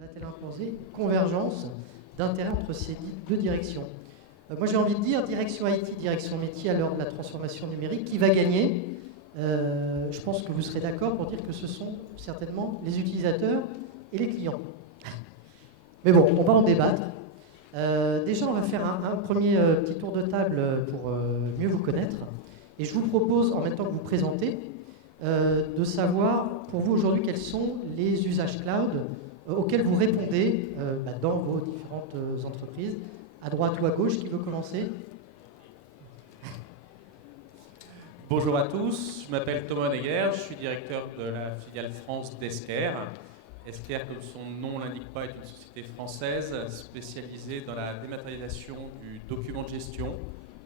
Vattelin-Ponzé, convergence d'intérêts entre ces deux directions. Moi j'ai envie de dire, direction IT, direction métier à l'heure de la transformation numérique, qui va gagner? Je pense que vous serez d'accord pour dire que ce sont certainement les utilisateurs et les clients. Mais bon, on va en débattre. Déjà, on va faire un premier petit tour de table pour mieux vous connaître. Et je vous propose, en même temps que vous présentez, de savoir pour vous aujourd'hui quels sont les usages cloud auxquels vous répondez dans vos différentes entreprises. À droite ou à gauche, qui veut commencer? Bonjour à tous, je m'appelle Thomas Neger, je suis directeur de la filiale France d'Esker. Esker, comme son nom l'indique pas, est une société française spécialisée dans la dématérialisation du document de gestion.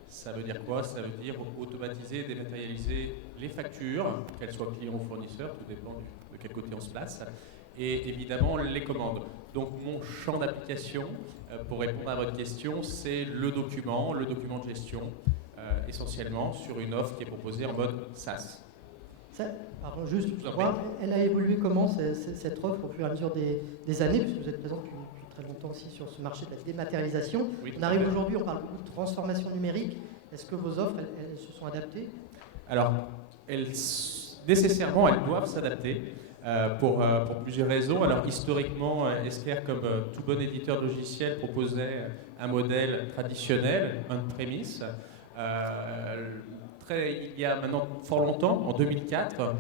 Ça veut dire quoi? Ça veut dire automatiser et dématérialiser les factures, qu'elles soient clients ou fournisseurs, tout dépend de quel côté on se place, et évidemment les commandes. Donc mon champ d'application, pour répondre à votre question, c'est le document de gestion, essentiellement sur une offre qui est proposée en mode SaaS. Pardon, juste pour voir, elle a évolué comment cette offre au fur et à mesure des années, puisque vous êtes présent depuis très longtemps aussi sur ce marché de la dématérialisation. Oui, on arrive aujourd'hui, on parle beaucoup de transformation numérique. Est-ce que vos offres, elles se sont adaptées? Alors, nécessairement, elles doivent s'adapter pour plusieurs raisons. Alors, historiquement, Esker, comme tout bon éditeur de logiciel, proposait un modèle traditionnel, on-premise. Il y a maintenant fort longtemps, en 2004,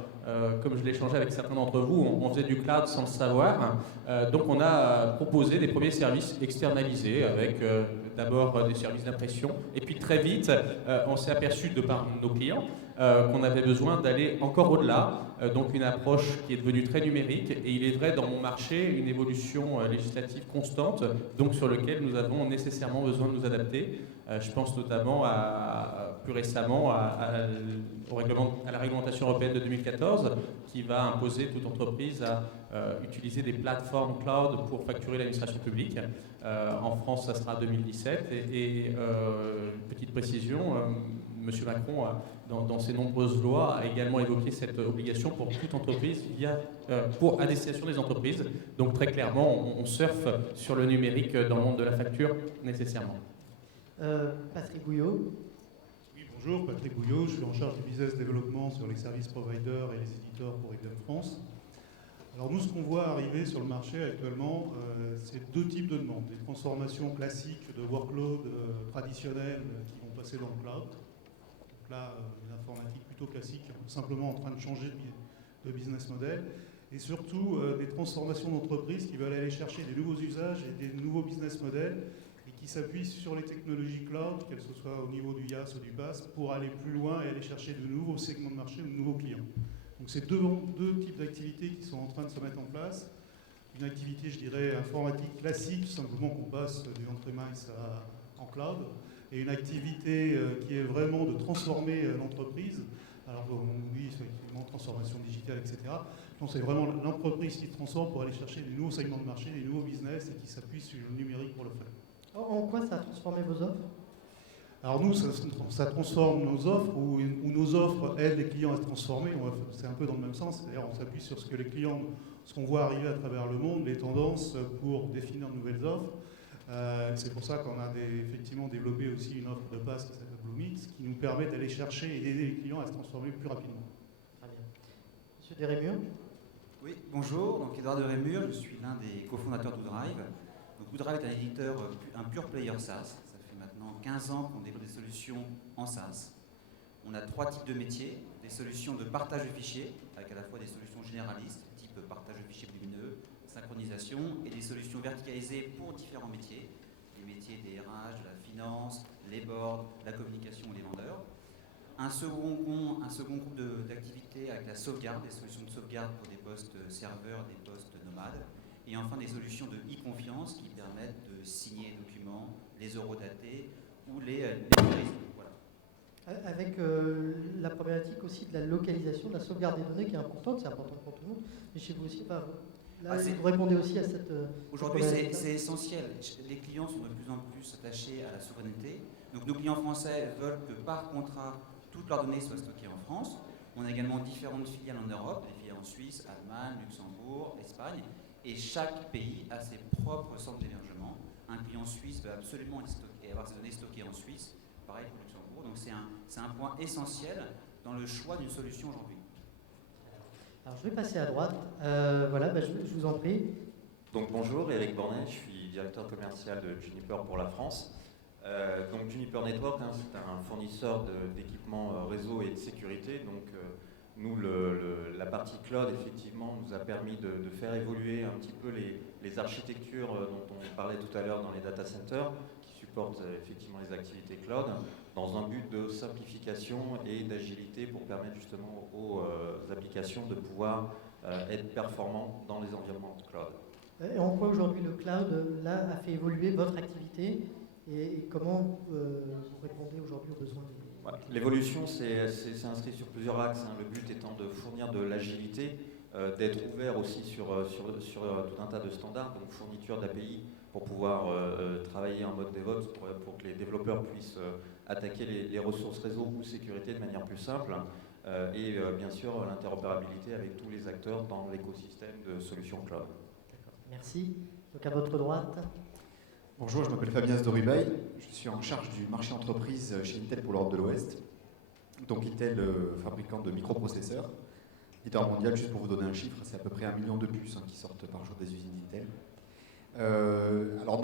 comme je l'ai échangé avec certains d'entre vous, on faisait du cloud sans le savoir. Donc on a proposé des premiers services externalisés avec d'abord des services d'impression. Et puis très vite, on s'est aperçu de par nos clients qu'on avait besoin d'aller encore au-delà. Donc une approche qui est devenue très numérique. Et il est vrai dans mon marché une évolution législative constante, donc sur lequel nous avons nécessairement besoin de nous adapter. Je pense notamment plus récemment à la réglementation européenne de 2014 qui va imposer toute entreprise à utiliser des plateformes cloud pour facturer l'administration publique. En France, ça sera 2017. Et petite précision, M. Macron, dans ses nombreuses lois, a également évoqué cette obligation pour toute entreprise à destination des entreprises. Donc très clairement, on surfe sur le numérique dans le monde de la facture nécessairement. Patrick Bouillot. Oui, bonjour, Patrick Bouillot, je suis en charge du business développement sur les services providers et les éditeurs pour IBM France. Alors nous, ce qu'on voit arriver sur le marché actuellement, c'est deux types de demandes. Des transformations classiques de workload traditionnels qui vont passer dans le cloud. Donc là, une informatique plutôt classique, simplement en train de changer de business model. Et surtout, des transformations d'entreprises qui veulent aller chercher des nouveaux usages et des nouveaux business models qui s'appuient sur les technologies cloud, qu'elles soient au niveau du IaaS ou du PaaS, pour aller plus loin et aller chercher de nouveaux segments de marché, de nouveaux clients. Donc c'est deux types d'activités qui sont en train de se mettre en place. Une activité, je dirais, informatique classique, simplement qu'on passe du on-premise en cloud, et une activité qui est vraiment de transformer l'entreprise. Alors on dit effectivement transformation digitale, etc. Donc c'est vraiment l'entreprise qui transforme pour aller chercher des nouveaux segments de marché, des nouveaux business, et qui s'appuie sur le numérique pour le faire. En quoi ça a transformé vos offres? Alors nous, ça transforme nos offres, ou nos offres aident les clients à se transformer. C'est un peu dans le même sens. C'est-à-dire on s'appuie sur ce que les clients, ce qu'on voit arriver à travers le monde, les tendances pour définir de nouvelles offres. C'est pour ça qu'on a effectivement développé aussi une offre de PaaS qui s'appelle Bluemix, qui nous permet d'aller chercher et d'aider les clients à se transformer plus rapidement. Très bien. Monsieur Desrémur? Oui, bonjour. Donc Edouard Desrémur, je suis l'un des cofondateurs d'Oudrive. Donc Oudrive est un éditeur, un pure player SaaS. Ça fait maintenant 15 ans qu'on développe des solutions en SaaS. On a 3 types de métiers. Des solutions de partage de fichiers, avec à la fois des solutions généralistes, type partage de fichiers lumineux, synchronisation, et des solutions verticalisées pour différents métiers. Les métiers des RH, de la finance, les boards, la communication ou les vendeurs. Un second groupe d'activités avec la sauvegarde, des solutions de sauvegarde pour des postes serveurs, des postes nomades. Et enfin des solutions de e-confiance qui permettent de signer les documents, les eurodater ou les voilà. Avec la problématique aussi de la localisation, de la sauvegarde des données qui est importante, c'est important pour tout le monde, mais chez vous aussi, vous répondez aussi à cette... Aujourd'hui, c'est essentiel. Les clients sont de plus en plus attachés à la souveraineté. Donc nos clients français veulent que par contrat, toutes leurs données soient stockées en France. On a également différentes filiales en Europe, des filiales en Suisse, Allemagne, Luxembourg, Espagne. Et chaque pays a ses propres centres d'hébergement. Un client suisse veut absolument avoir ses données stockées en Suisse, pareil pour Luxembourg. Donc c'est un point essentiel dans le choix d'une solution aujourd'hui. Alors je vais passer à droite. Voilà, je vous en prie. Donc bonjour, Eric Bornet, je suis directeur commercial de Juniper pour la France. Donc Juniper Network, c'est un fournisseur d'équipements réseau et de sécurité. Donc nous, la partie cloud, effectivement, nous a permis de faire évoluer un petit peu les architectures dont on parlait tout à l'heure dans les data centers, qui supportent effectivement les activités cloud, dans un but de simplification et d'agilité pour permettre justement aux applications de pouvoir être performants dans les environnements cloud. Et en quoi aujourd'hui le cloud là, a fait évoluer votre activité et comment vous répondez aujourd'hui aux besoins des... L'évolution c'est inscrit sur plusieurs axes, le but étant de fournir de l'agilité, d'être ouvert aussi sur tout un tas de standards, donc fourniture d'API pour pouvoir travailler en mode DevOps pour que les développeurs puissent attaquer les ressources réseau ou sécurité de manière plus simple et bien sûr l'interopérabilité avec tous les acteurs dans l'écosystème de solutions cloud. Merci. Donc à votre droite. Bonjour, je m'appelle Fabien Zdoribay, je suis en charge du marché entreprise chez Intel pour l'Europe de l'Ouest. Donc Intel, fabricant de microprocesseurs, leader mondial, juste pour vous donner un chiffre, c'est à peu près 1 million de puces qui sortent par jour des usines Intel. Alors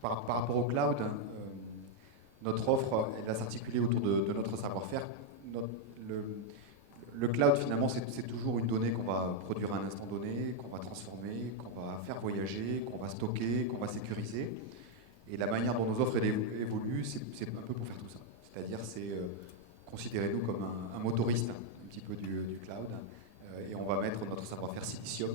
par rapport au cloud, notre offre elle va s'articuler autour de notre savoir-faire. Le cloud, finalement, c'est toujours une donnée qu'on va produire à un instant donné, qu'on va transformer, qu'on va faire voyager, qu'on va stocker, qu'on va sécuriser. Et la manière dont nos offres évoluent, c'est un peu pour faire tout ça. C'est-à-dire, considérez-nous comme un motoriste un petit peu du cloud. Et on va mettre notre savoir-faire Silicium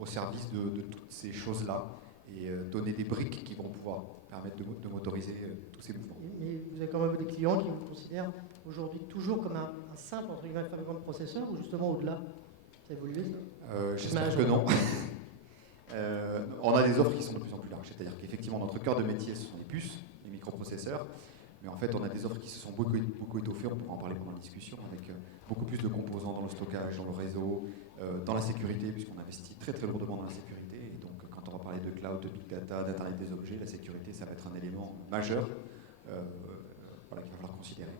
au service de toutes ces choses-là et donner des briques qui vont pouvoir permettre de motoriser tous ces mouvements. Mais vous avez quand même des clients qui vous considèrent aujourd'hui toujours comme un simple entre guillemets fabricant de processeurs ou justement au-delà? Ça a évolué ça? J'espère que non. On a des offres qui sont de plus en plus larges, c'est-à-dire qu'effectivement notre cœur de métier ce sont les puces, les microprocesseurs, mais en fait on a des offres qui se sont beaucoup étoffées, on pourra en parler pendant la discussion, avec beaucoup plus de composants dans le stockage, dans le réseau, dans la sécurité, puisqu'on investit très très lourdement dans la sécurité. Quand on va parler de cloud, de big data, d'internet des objets, la sécurité, ça va être un élément majeur qu'il va falloir considérer.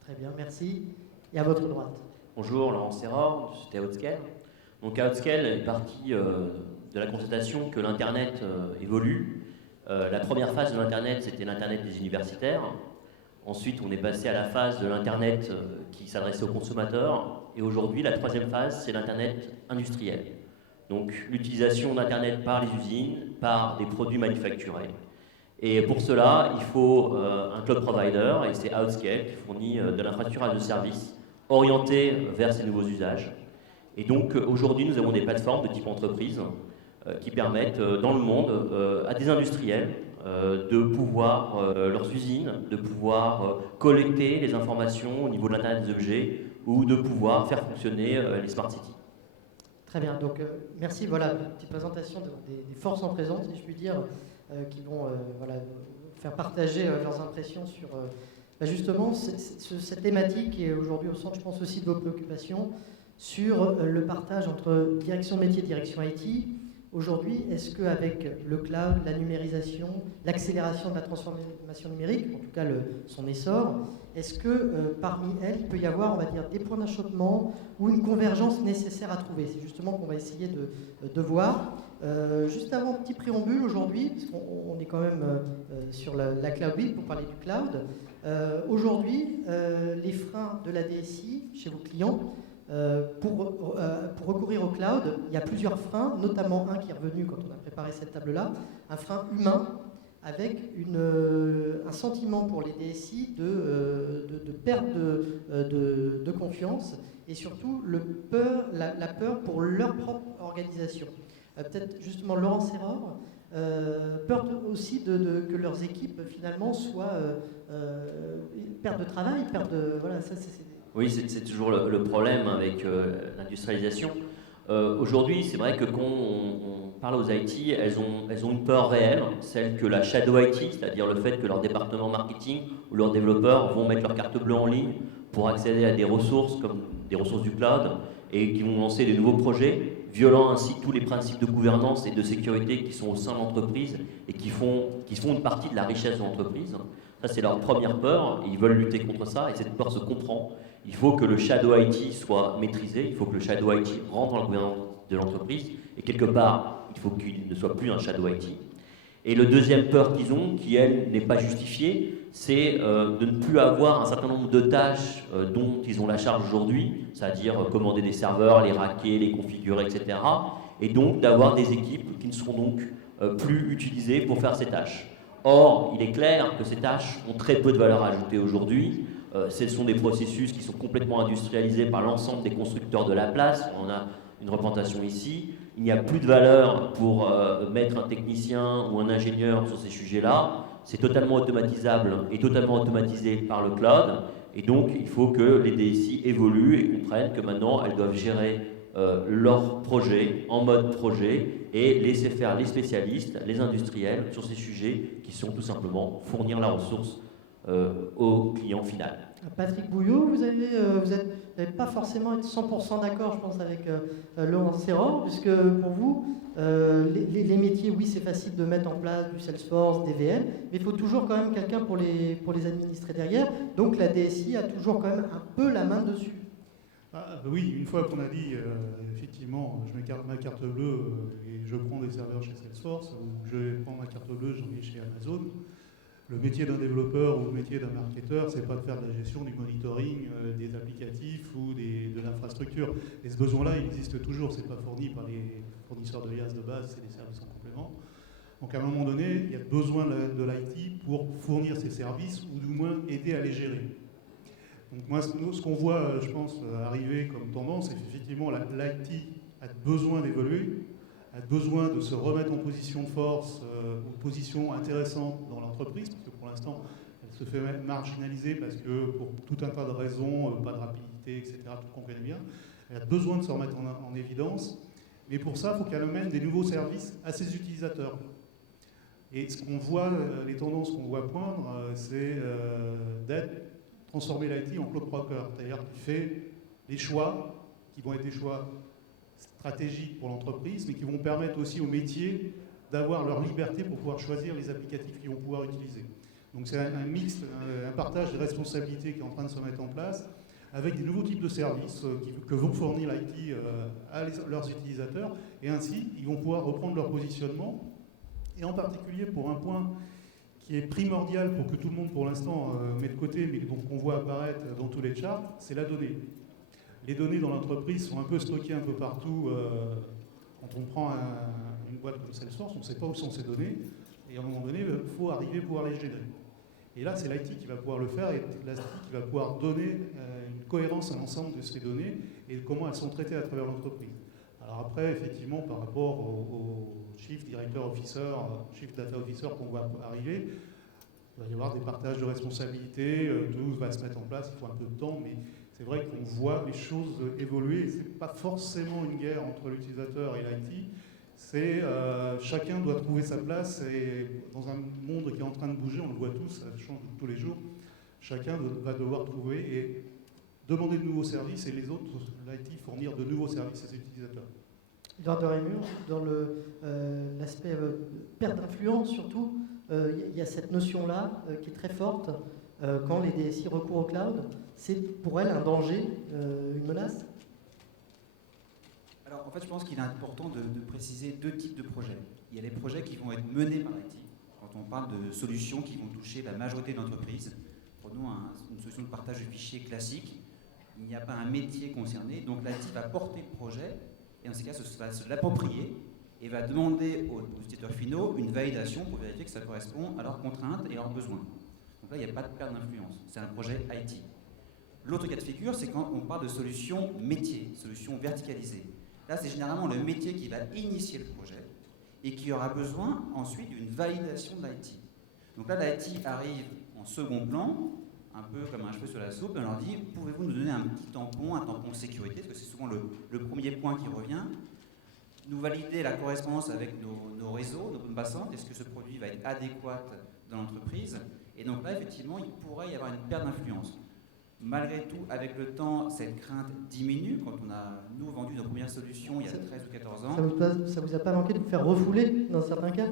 Très bien, merci. Et à votre droite. Bonjour, Laurent Serra, de société Outscale. Donc Outscale est partie de la constatation que l'Internet évolue. La première phase de l'Internet, c'était l'Internet des universitaires. Ensuite, on est passé à la phase de l'Internet qui s'adressait aux consommateurs. Et aujourd'hui, la troisième phase, c'est l'Internet industriel. Donc l'utilisation d'Internet par les usines, par des produits manufacturés. Et pour cela, il faut un cloud provider, et c'est Outscale qui fournit de l'infrastructure as a service orientée vers ces nouveaux usages. Et donc aujourd'hui, nous avons des plateformes de type entreprise qui permettent dans le monde à des industriels de pouvoir, leurs usines, de pouvoir collecter les informations au niveau de l'Internet des objets ou de pouvoir faire fonctionner les smart cities. Très bien, donc merci. Voilà, une petite présentation des forces en présence, si je puis dire, qui vont faire partager leurs impressions sur justement cette thématique qui est aujourd'hui au centre, je pense aussi de vos préoccupations, sur le partage entre direction métier et direction IT. Aujourd'hui, est-ce qu'avec le cloud, la numérisation, l'accélération de la transformation numérique, en tout cas son essor, est-ce que parmi elles, il peut y avoir, on va dire, des points d'achoppement ou une convergence nécessaire à trouver? C'est justement qu'on va essayer de voir. Juste avant, petit préambule aujourd'hui, parce qu'on est quand même sur la Cloud Week pour parler du cloud. Aujourd'hui, les freins de la DSI chez vos clients, pour recourir au cloud, il y a plusieurs freins, notamment un qui est revenu quand on a préparé cette table-là, un frein humain avec un sentiment pour les DSI de perte de confiance et surtout la peur pour leur propre organisation. Peut-être justement Laurent Serror, peur aussi que leurs équipes finalement soient perte de travail, voilà, ça c'est... Oui, c'est toujours le problème avec l'industrialisation. Aujourd'hui, c'est vrai que quand on parle aux IT, elles ont une peur réelle, celle que la shadow IT, c'est-à-dire le fait que leur département marketing ou leurs développeurs vont mettre leur carte bleue en ligne pour accéder à des ressources comme des ressources du cloud et qui vont lancer des nouveaux projets, violant ainsi tous les principes de gouvernance et de sécurité qui sont au sein de l'entreprise et qui font une partie de la richesse de l'entreprise. Ça, c'est leur première peur, et ils veulent lutter contre ça, et cette peur se comprend. Il faut que le shadow IT soit maîtrisé, il faut que le shadow IT rentre dans la gouvernance de l'entreprise, et quelque part, il faut qu'il ne soit plus un shadow IT. Et le deuxième peur qu'ils ont, qui elle n'est pas justifiée, c'est de ne plus avoir un certain nombre de tâches dont ils ont la charge aujourd'hui, c'est-à-dire commander des serveurs, les racker, les configurer, etc. Et donc d'avoir des équipes qui ne seront donc plus utilisées pour faire ces tâches. Or, il est clair que ces tâches ont très peu de valeur ajoutée aujourd'hui. Ce sont des processus qui sont complètement industrialisés par l'ensemble des constructeurs de la place. On a une représentation ici. Il n'y a plus de valeur pour mettre un technicien ou un ingénieur sur ces sujets-là. C'est totalement automatisable et totalement automatisé par le cloud. Et donc, il faut que les DSI évoluent et comprennent que maintenant, elles doivent gérer leur projet en mode projet et laisser faire les spécialistes, les industriels sur ces sujets qui sont tout simplement fournir la ressource au client final. Patrick Bouillot, vous n'allez pas forcément être 100% d'accord, je pense, avec Laurent Serran, puisque pour vous, les métiers, oui, c'est facile de mettre en place du Salesforce, des VM, mais il faut toujours quand même quelqu'un pour les administrer derrière. Donc la DSI a toujours quand même un peu la main dessus. Oui, une fois qu'on a dit, effectivement, je mets ma carte bleue et je prends des serveurs chez Salesforce, ou je prends ma carte bleue, j'en ai chez Amazon. Le métier d'un développeur ou le métier d'un marketeur, c'est pas de faire de la gestion, du monitoring, des applicatifs ou de l'infrastructure. Et ce besoin-là, il existe toujours. C'est pas fourni par les fournisseurs de IaaS de base, c'est des services en complément. Donc à un moment donné, il y a besoin de l'IT pour fournir ces services ou du moins aider à les gérer. Donc moi, ce qu'on voit, je pense, arriver comme tendance, c'est qu'effectivement, l'IT a besoin d'évoluer, a besoin de se remettre en position de force, ou position intéressante dans l'entreprise, parce que pour l'instant, elle se fait marginaliser parce que pour tout un tas de raisons, pas de rapidité, etc., tout qu'on connaît bien, elle a besoin de se remettre en évidence. Mais pour ça, il faut qu'elle amène des nouveaux services à ses utilisateurs. Et ce qu'on voit, les tendances qu'on voit poindre, c'est transformer l'IT en Claude Proctor, c'est-à-dire qu'il fait des choix qui vont être des choix stratégiques pour l'entreprise, mais qui vont permettre aussi aux métiers d'avoir leur liberté pour pouvoir choisir les applicatifs qu'ils vont pouvoir utiliser. Donc c'est un mix, un partage de responsabilités qui est en train de se mettre en place, avec des nouveaux types de services que vont fournir l'IT à leurs utilisateurs, et ainsi ils vont pouvoir reprendre leur positionnement, et en particulier pour un point qui est primordial pour que tout le monde pour l'instant met de côté, mais qu'on voit apparaître dans tous les charts, c'est la donnée. Les données dans l'entreprise sont un peu stockées un peu partout. Quand on prend une boîte comme Salesforce, on ne sait pas où sont ces données, et à un moment donné, il faut arriver à pouvoir les générer. Et là, c'est l'IT qui va pouvoir le faire, et l'IT qui va pouvoir donner une cohérence à l'ensemble de ces données, et comment elles sont traitées à travers l'entreprise. Alors après, effectivement, par rapport au Chief Director Officer, Chief Data Officer qu'on voit arriver, il va y avoir des partages de responsabilités, tout va se mettre en place, il faut un peu de temps, mais c'est vrai qu'on voit les choses évoluer, et ce n'est pas forcément une guerre entre l'utilisateur et l'IT, c'est chacun doit trouver sa place, et dans un monde qui est en train de bouger, on le voit tous, ça change tous les jours, chacun va devoir trouver et demander de nouveaux services, et les autres, l'IT, fournir de nouveaux services à ses utilisateurs. Edouard de Rémur, dans l'aspect perte d'influence surtout, il y a cette notion-là qui est très forte quand les DSI recourent au cloud. C'est pour elle un danger, une menace? Alors en fait, je pense qu'il est important de préciser deux types de projets. Il y a les projets qui vont être menés par l'IT. Quand on parle de solutions qui vont toucher la majorité d'entreprises, prenons une solution de partage de fichiers classique, il n'y a pas un métier concerné, donc l'IT va porter le projet, et dans ces cas, va se l'approprier et va demander aux utilisateurs finaux une validation pour vérifier que ça correspond à leurs contraintes et leurs besoins. Donc là, il n'y a pas de perte d'influence, c'est un projet IT. L'autre cas de figure, c'est quand on parle de solutions métiers, solutions verticalisées. Là, c'est généralement le métier qui va initier le projet et qui aura besoin ensuite d'une validation de l'IT. Donc là, l'IT arrive en second plan, un peu comme un cheveu sur la soupe, et on leur dit, pouvez-vous nous donner un petit tampon, un tampon de sécurité, parce que c'est souvent le premier point qui revient, nous valider la correspondance avec nos réseaux, nos bandes passantes, est-ce que ce produit va être adéquat dans l'entreprise? Et donc là, effectivement, il pourrait y avoir une perte d'influence. Malgré tout, avec le temps, cette crainte diminue. Quand on a, nous, vendu nos premières solutions il y a 13 ou 14 ans, Ça vous a pas manqué de vous faire refouler dans certains cas?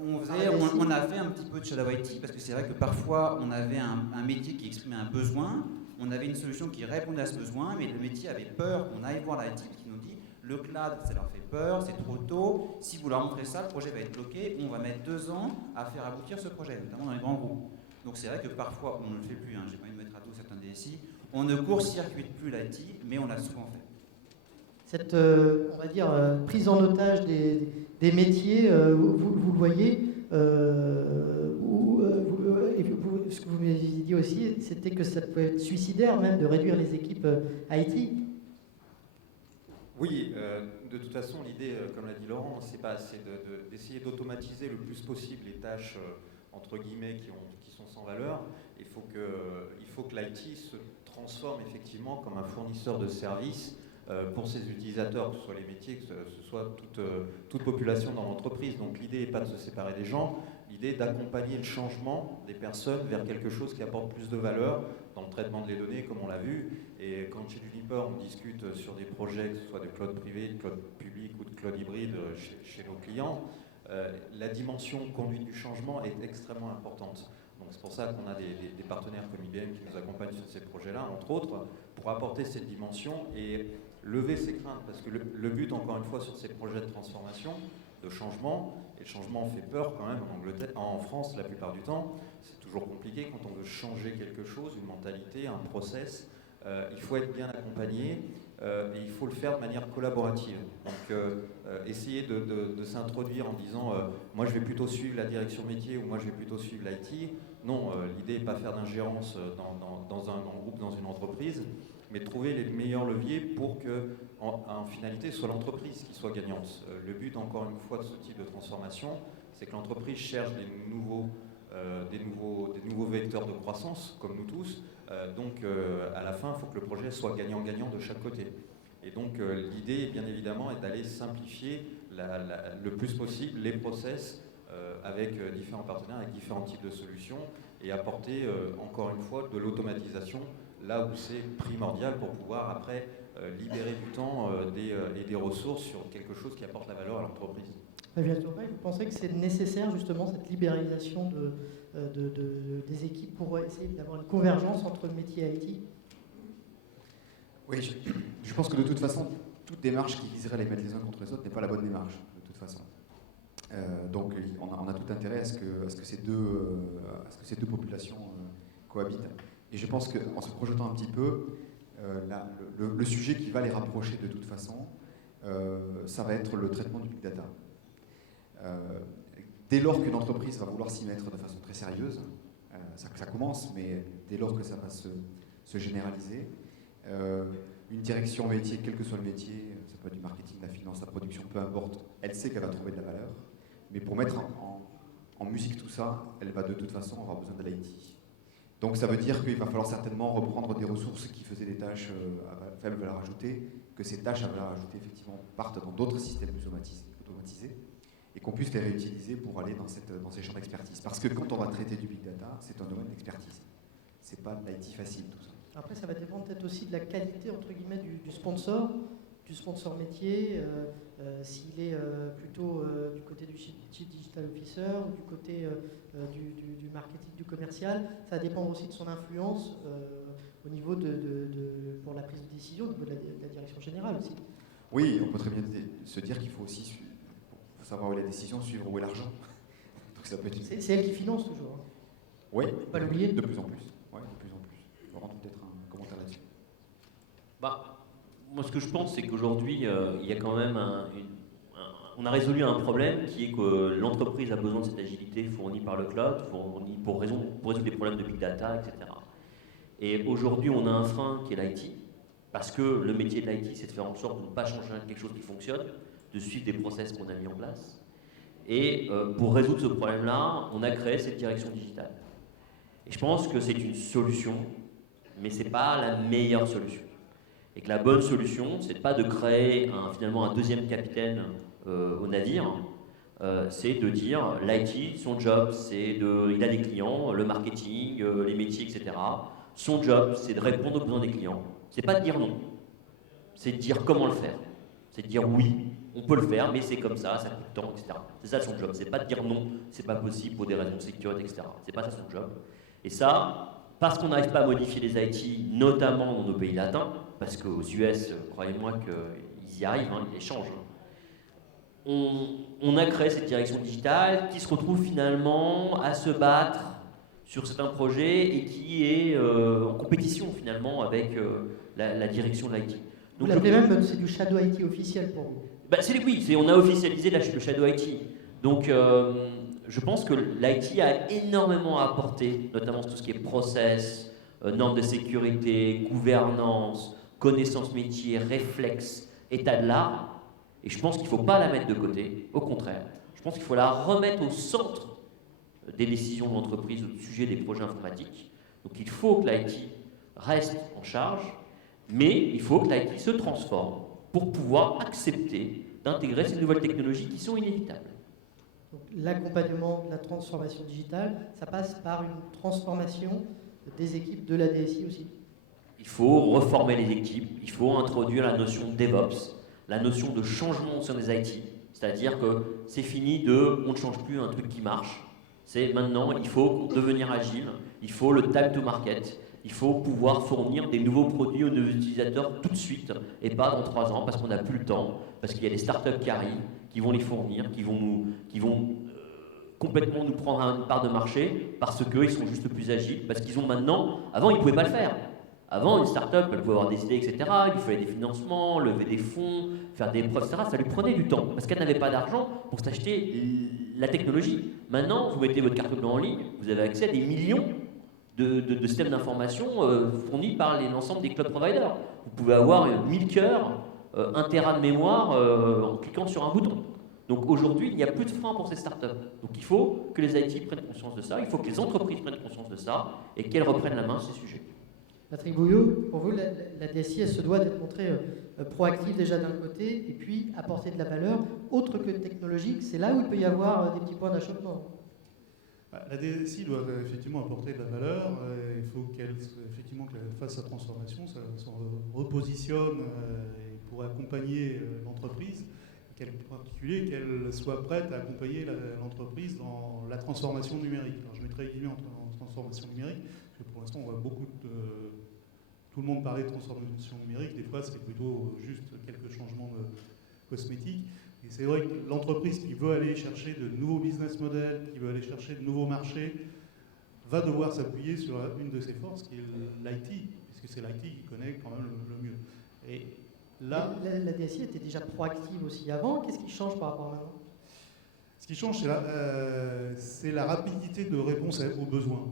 on a fait un petit peu de shadow IT, parce que c'est vrai que parfois, on avait un métier qui exprimait un besoin, on avait une solution qui répondait à ce besoin, mais le métier avait peur qu'on aille voir l'IT qui nous dit le cloud, ça leur fait peur, c'est trop tôt, si vous leur montrez ça, le projet va être bloqué, on va mettre 2 ans à faire aboutir ce projet, notamment dans les grands groupes. Donc c'est vrai que parfois, on ne le fait plus, j'ai pas envie de mettre à dos certains DSI, on ne court-circuite plus l'IT, mais on l'a souvent fait. Cette, on va dire, prise en otage des métiers, vous le voyez, ce que vous m'avez dit aussi, c'était que ça pouvait être suicidaire même de réduire les équipes IT. Oui, de toute façon, l'idée, comme l'a dit Laurent, c'est d'essayer d'automatiser le plus possible les tâches, entre guillemets, qui sont sans valeur. Il faut que l'IT se transforme effectivement comme un fournisseur de services pour ses utilisateurs, que ce soit les métiers, que ce soit toute population dans l'entreprise. Donc l'idée n'est pas de se séparer des gens, l'idée est d'accompagner le changement des personnes vers quelque chose qui apporte plus de valeur dans le traitement des données, comme on l'a vu. Et quand chez Juniper, on discute sur des projets, que ce soit de cloud privé, de cloud public ou de cloud hybride chez nos clients, la dimension conduite du changement est extrêmement importante. Donc c'est pour ça qu'on a des partenaires comme IBM qui nous accompagnent sur ces projets-là, entre autres, pour apporter cette dimension et lever ces craintes. Parce que le but, encore une fois, sur ces projets de transformation, de changement, et le changement fait peur quand même en Angleterre, en France la plupart du temps, c'est toujours compliqué quand on veut changer quelque chose, une mentalité, un process. Il faut être bien accompagné et il faut le faire de manière collaborative. Donc essayer de s'introduire en disant moi je vais plutôt suivre la direction métier ou moi je vais plutôt suivre l'IT. Non, l'idée n'est pas faire d'ingérence dans un grand groupe, dans une entreprise, mais trouver les meilleurs leviers pour que, en finalité, ce soit l'entreprise qui soit gagnante. Le but, encore une fois, de ce type de transformation, c'est que l'entreprise cherche des nouveaux vecteurs de croissance, comme nous tous. Donc, à la fin, il faut que le projet soit gagnant-gagnant de chaque côté. Et donc, l'idée, bien évidemment, est d'aller simplifier le plus possible les process avec différents partenaires, avec différents types de solutions, et apporter, encore une fois, de l'automatisation là où c'est primordial pour pouvoir, après, libérer du temps et des ressources sur quelque chose qui apporte la valeur à l'entreprise. Vous pensez que c'est nécessaire, justement, cette libéralisation des équipes pour essayer d'avoir une convergence entre le métier IT? Oui, je pense que de toute façon, toute démarche qui viserait à les mettre les uns contre les autres n'est pas la bonne démarche, de toute façon. Donc on a tout intérêt à ce que ces deux populations cohabitent. Et je pense qu'en se projetant un petit peu, le sujet qui va les rapprocher de toute façon, ça va être le traitement du big data. Dès lors qu'une entreprise va vouloir s'y mettre de façon très sérieuse, ça commence, mais dès lors que ça va se généraliser, une direction métier, quel que soit le métier, ça peut être du marketing, de la finance, de la production, peu importe, elle sait qu'elle va trouver de la valeur, mais pour mettre en musique tout ça, elle va de toute façon avoir besoin de l'IT. Donc ça veut dire qu'il va falloir certainement reprendre des ressources qui faisaient des tâches à faible valeur ajoutée, que ces tâches à valeur ajoutée effectivement partent dans d'autres systèmes plus automatisés et qu'on puisse les réutiliser pour aller dans ces champs d'expertise. Parce que quand on va traiter du big data, c'est un domaine d'expertise. C'est pas de l'IT facile tout ça. Après, ça va dépendre peut-être aussi de la qualité, entre guillemets, du sponsor métier, s'il est plutôt du côté du Chief Digital Officer ou du côté du marketing, du commercial. Ça va dépendre aussi de son influence au niveau pour la prise de décision, au niveau de la direction générale aussi. Oui, on peut très bien se dire qu'il faut aussi, pour savoir où est la décision, suivre où est l'argent. C'est elle qui finance toujours. Hein. Oui, pas l'oublier. De plus en plus. Ouais, de plus en plus. Laurent, peut-être un commentaire là-dessus. Moi, ce que je pense, c'est qu'aujourd'hui, il y a quand même on a résolu un problème qui est que l'entreprise a besoin de cette agilité fournie par le cloud, fournie pour résoudre des problèmes de big data, etc. Et aujourd'hui, on a un frein qui est l'IT, parce que le métier de l'IT, c'est de faire en sorte de ne pas changer quelque chose qui fonctionne, de suivre des process qu'on a mis en place. Et pour résoudre ce problème-là, on a créé cette direction digitale. Et je pense que c'est une solution, mais ce n'est pas la meilleure solution. Et que la bonne solution, c'est pas de créer finalement un deuxième capitaine au navire, c'est de dire l'IT, son job, il a des clients, le marketing, les métiers, etc. Son job, c'est de répondre aux besoins des clients. C'est pas de dire non, c'est de dire comment le faire. C'est de dire oui, on peut le faire, mais c'est comme ça coûte tant, etc. C'est ça son job. C'est pas de dire non, c'est pas possible pour des raisons de sécurité, etc. C'est pas ça son job. Et ça, parce qu'on n'arrive pas à modifier les IT, notamment dans nos pays latins, parce qu'aux US, croyez-moi qu'ils y arrivent, ils les changent. On a créé cette direction digitale qui se retrouve finalement à se battre sur certains projets et qui est en compétition finalement avec la direction de l'IT. Vous l'appelez même, c'est du shadow IT officiel pour vous. Oui, on a officialisé le shadow IT. Donc je pense que l'IT a énormément apporté, notamment sur tout ce qui est process, normes de sécurité, gouvernance, connaissances métiers, réflexes, état de l'art. Et je pense qu'il ne faut pas la mettre de côté, au contraire. Je pense qu'il faut la remettre au centre des décisions de l'entreprise au sujet des projets informatiques. Donc il faut que l'IT reste en charge, mais il faut que l'IT se transforme pour pouvoir accepter d'intégrer ces nouvelles technologies qui sont inévitables. L'accompagnement de la transformation digitale, ça passe par une transformation des équipes de la DSI aussi. Il faut reformer les équipes, il faut introduire la notion de DevOps, la notion de changement au sein des IT. C'est-à-dire que c'est fini de on ne change plus un truc qui marche. C'est maintenant, il faut devenir agile, il faut le time to market, il faut pouvoir fournir des nouveaux produits aux nouveaux utilisateurs tout de suite et pas dans 3 ans parce qu'on n'a plus le temps, parce qu'il y a des startups qui arrivent, qui vont les fournir, qui vont complètement nous prendre une part de marché parce qu'ils sont juste plus agiles, parce qu'ils ont maintenant, avant ils ne pouvaient pas le faire. Avant, une start-up, elle pouvait avoir des idées, etc. Il lui fallait des financements, lever des fonds, faire des preuves, etc. Ça lui prenait du temps parce qu'elle n'avait pas d'argent pour s'acheter la technologie. Maintenant, vous mettez votre carte bleue en ligne, vous avez accès à des millions de systèmes d'information fournis par l'ensemble des cloud providers. Vous pouvez avoir 1000 cœurs, 1 Tera de mémoire en cliquant sur un bouton. Donc aujourd'hui, il n'y a plus de frein pour ces startups. Donc il faut que les IT prennent conscience de ça, il faut que les entreprises prennent conscience de ça et qu'elles reprennent la main sur ces sujets. Patrick Bouillot, pour vous, la DSI, elle se doit d'être montrée proactive déjà d'un côté, et puis apporter de la valeur, autre que technologique. C'est là où il peut y avoir des petits points d'achoppement. La DSI doit effectivement apporter de la valeur. Il faut qu'elle fasse sa transformation, se repositionne pour accompagner l'entreprise, en particulier qu'elle soit prête à accompagner l'entreprise dans la transformation numérique. Alors, je mettrai guillemets en transformation numérique, parce que pour l'instant on voit beaucoup tout le monde parler de transformation numérique, des fois c'est plutôt juste quelques changements cosmétiques. Et c'est vrai que l'entreprise qui veut aller chercher de nouveaux business models, qui veut aller chercher de nouveaux marchés, va devoir s'appuyer sur une de ses forces, qui est l'IT, puisque c'est l'IT qui connaît quand même le mieux. Et là, la DSI était déjà proactive aussi avant. Qu'est-ce qui change par rapport à maintenant ? Ce qui change, c'est la rapidité de réponse aux besoins.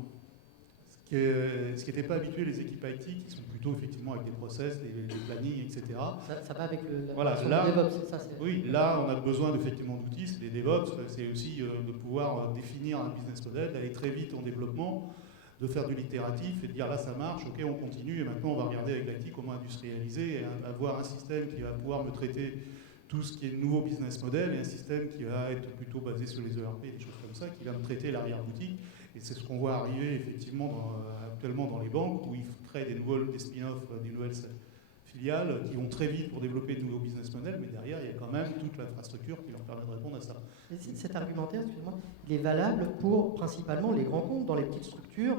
Ce qui n'était pas habitué les équipes IT, qui sont plutôt effectivement avec des process, des plannings, etc. Ça va avec voilà, là, DevOps, c'est ça. Oui, là on a besoin effectivement d'outils, c'est des DevOps, c'est aussi de pouvoir définir un business model, d'aller très vite en développement, de faire de l'itératif et de dire là ça marche, ok on continue et maintenant on va regarder avec l'IT comment industrialiser et avoir un système qui va pouvoir me traiter tout ce qui est nouveau business model et un système qui va être plutôt basé sur les ERP, des choses comme ça, qui va me traiter l'arrière-boutique. Et c'est ce qu'on voit arriver effectivement actuellement dans les banques où ils créent des spin-offs, des nouvelles filiales qui vont très vite pour développer de nouveaux business models, mais derrière il y a quand même toute l'infrastructure qui leur permet de répondre à ça. Et cet argumentaire, excusez-moi, il est valable pour principalement les grands comptes. Dans les petites structures,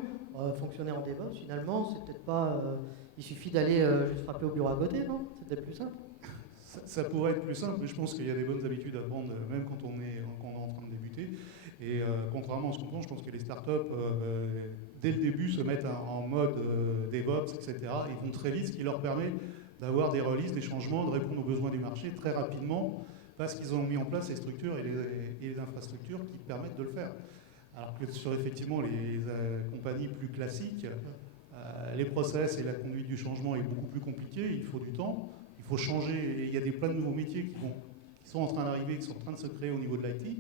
fonctionner en DevOps, finalement, c'est peut-être pas. Il suffit d'aller juste frapper au bureau à côté, non ? C'est peut-être plus simple. Ça pourrait être plus simple, mais je pense qu'il y a des bonnes habitudes à prendre, même quand on est en train de débuter. Et contrairement à ce qu'on pense, je pense que les startups, dès le début, se mettent en mode DevOps, etc. Ils vont très vite, ce qui leur permet d'avoir des releases, des changements, de répondre aux besoins du marché très rapidement, parce qu'ils ont mis en place les structures et les infrastructures qui permettent de le faire. Alors que sur effectivement les compagnies plus classiques, les process et la conduite du changement est beaucoup plus compliqué, il faut du temps, il faut changer, et il y a plein de nouveaux métiers qui sont en train d'arriver, qui sont en train de se créer au niveau de l'IT.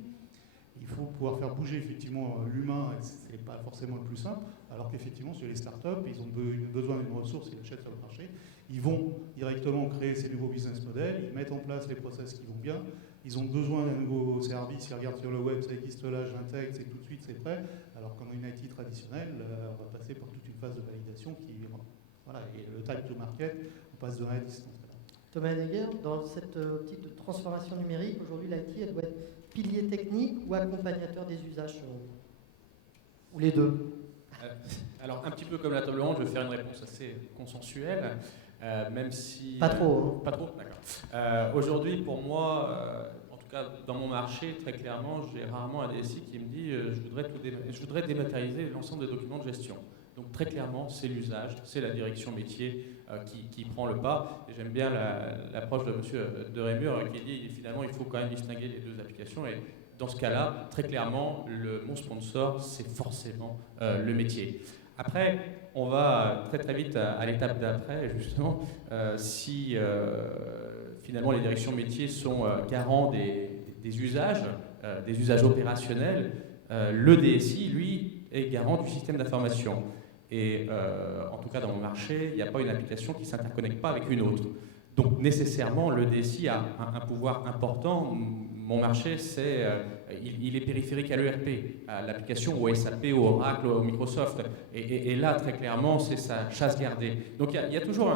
Il faut pouvoir faire bouger effectivement l'humain, ce n'est pas forcément le plus simple, alors qu'effectivement sur les startups, ils ont besoin d'une ressource, ils l'achètent sur le marché, Ils vont directement créer ces nouveaux business models, ils mettent en place les process qui vont bien, ils ont besoin d'un nouveau service, ils regardent sur le web, ça existe là, je l'intègre, c'est tout de suite, c'est prêt. Alors qu'en une IT traditionnelle, on va passer par toute une phase de validation qui, voilà, et le time to market, on passe de 1 à 10. Thomas Heidegger, dans cette optique de transformation numérique, aujourd'hui l'IT, elle doit être pilier technique ou accompagnateur des usages, ou les deux? Alors, un petit peu comme la table ronde, je vais faire une réponse assez consensuelle, même si... Pas trop, hein. Pas trop, d'accord. Aujourd'hui, pour moi, en tout cas dans mon marché, très clairement, j'ai rarement un DSI qui me dit je voudrais dématérialiser l'ensemble des documents de gestion. Donc très clairement, c'est l'usage, c'est la direction métier qui prend le pas. Et j'aime bien l'approche de M. de Rémur qui dit finalement il faut quand même distinguer les deux applications. Et dans ce cas-là, très clairement, mon sponsor, c'est forcément le métier. Après, on va très très vite à l'étape d'après, justement, si finalement les directions métiers sont garants des usages opérationnels, le DSI, lui, est garant du système d'information. Et en tout cas, dans mon marché, il n'y a pas une application qui ne s'interconnecte pas avec une autre. Donc nécessairement, le DSI a un pouvoir important. Mon marché, il est périphérique à l'ERP, à l'application, au SAP, au Oracle, au Microsoft. Et là, très clairement, c'est sa chasse gardée. Donc il y a toujours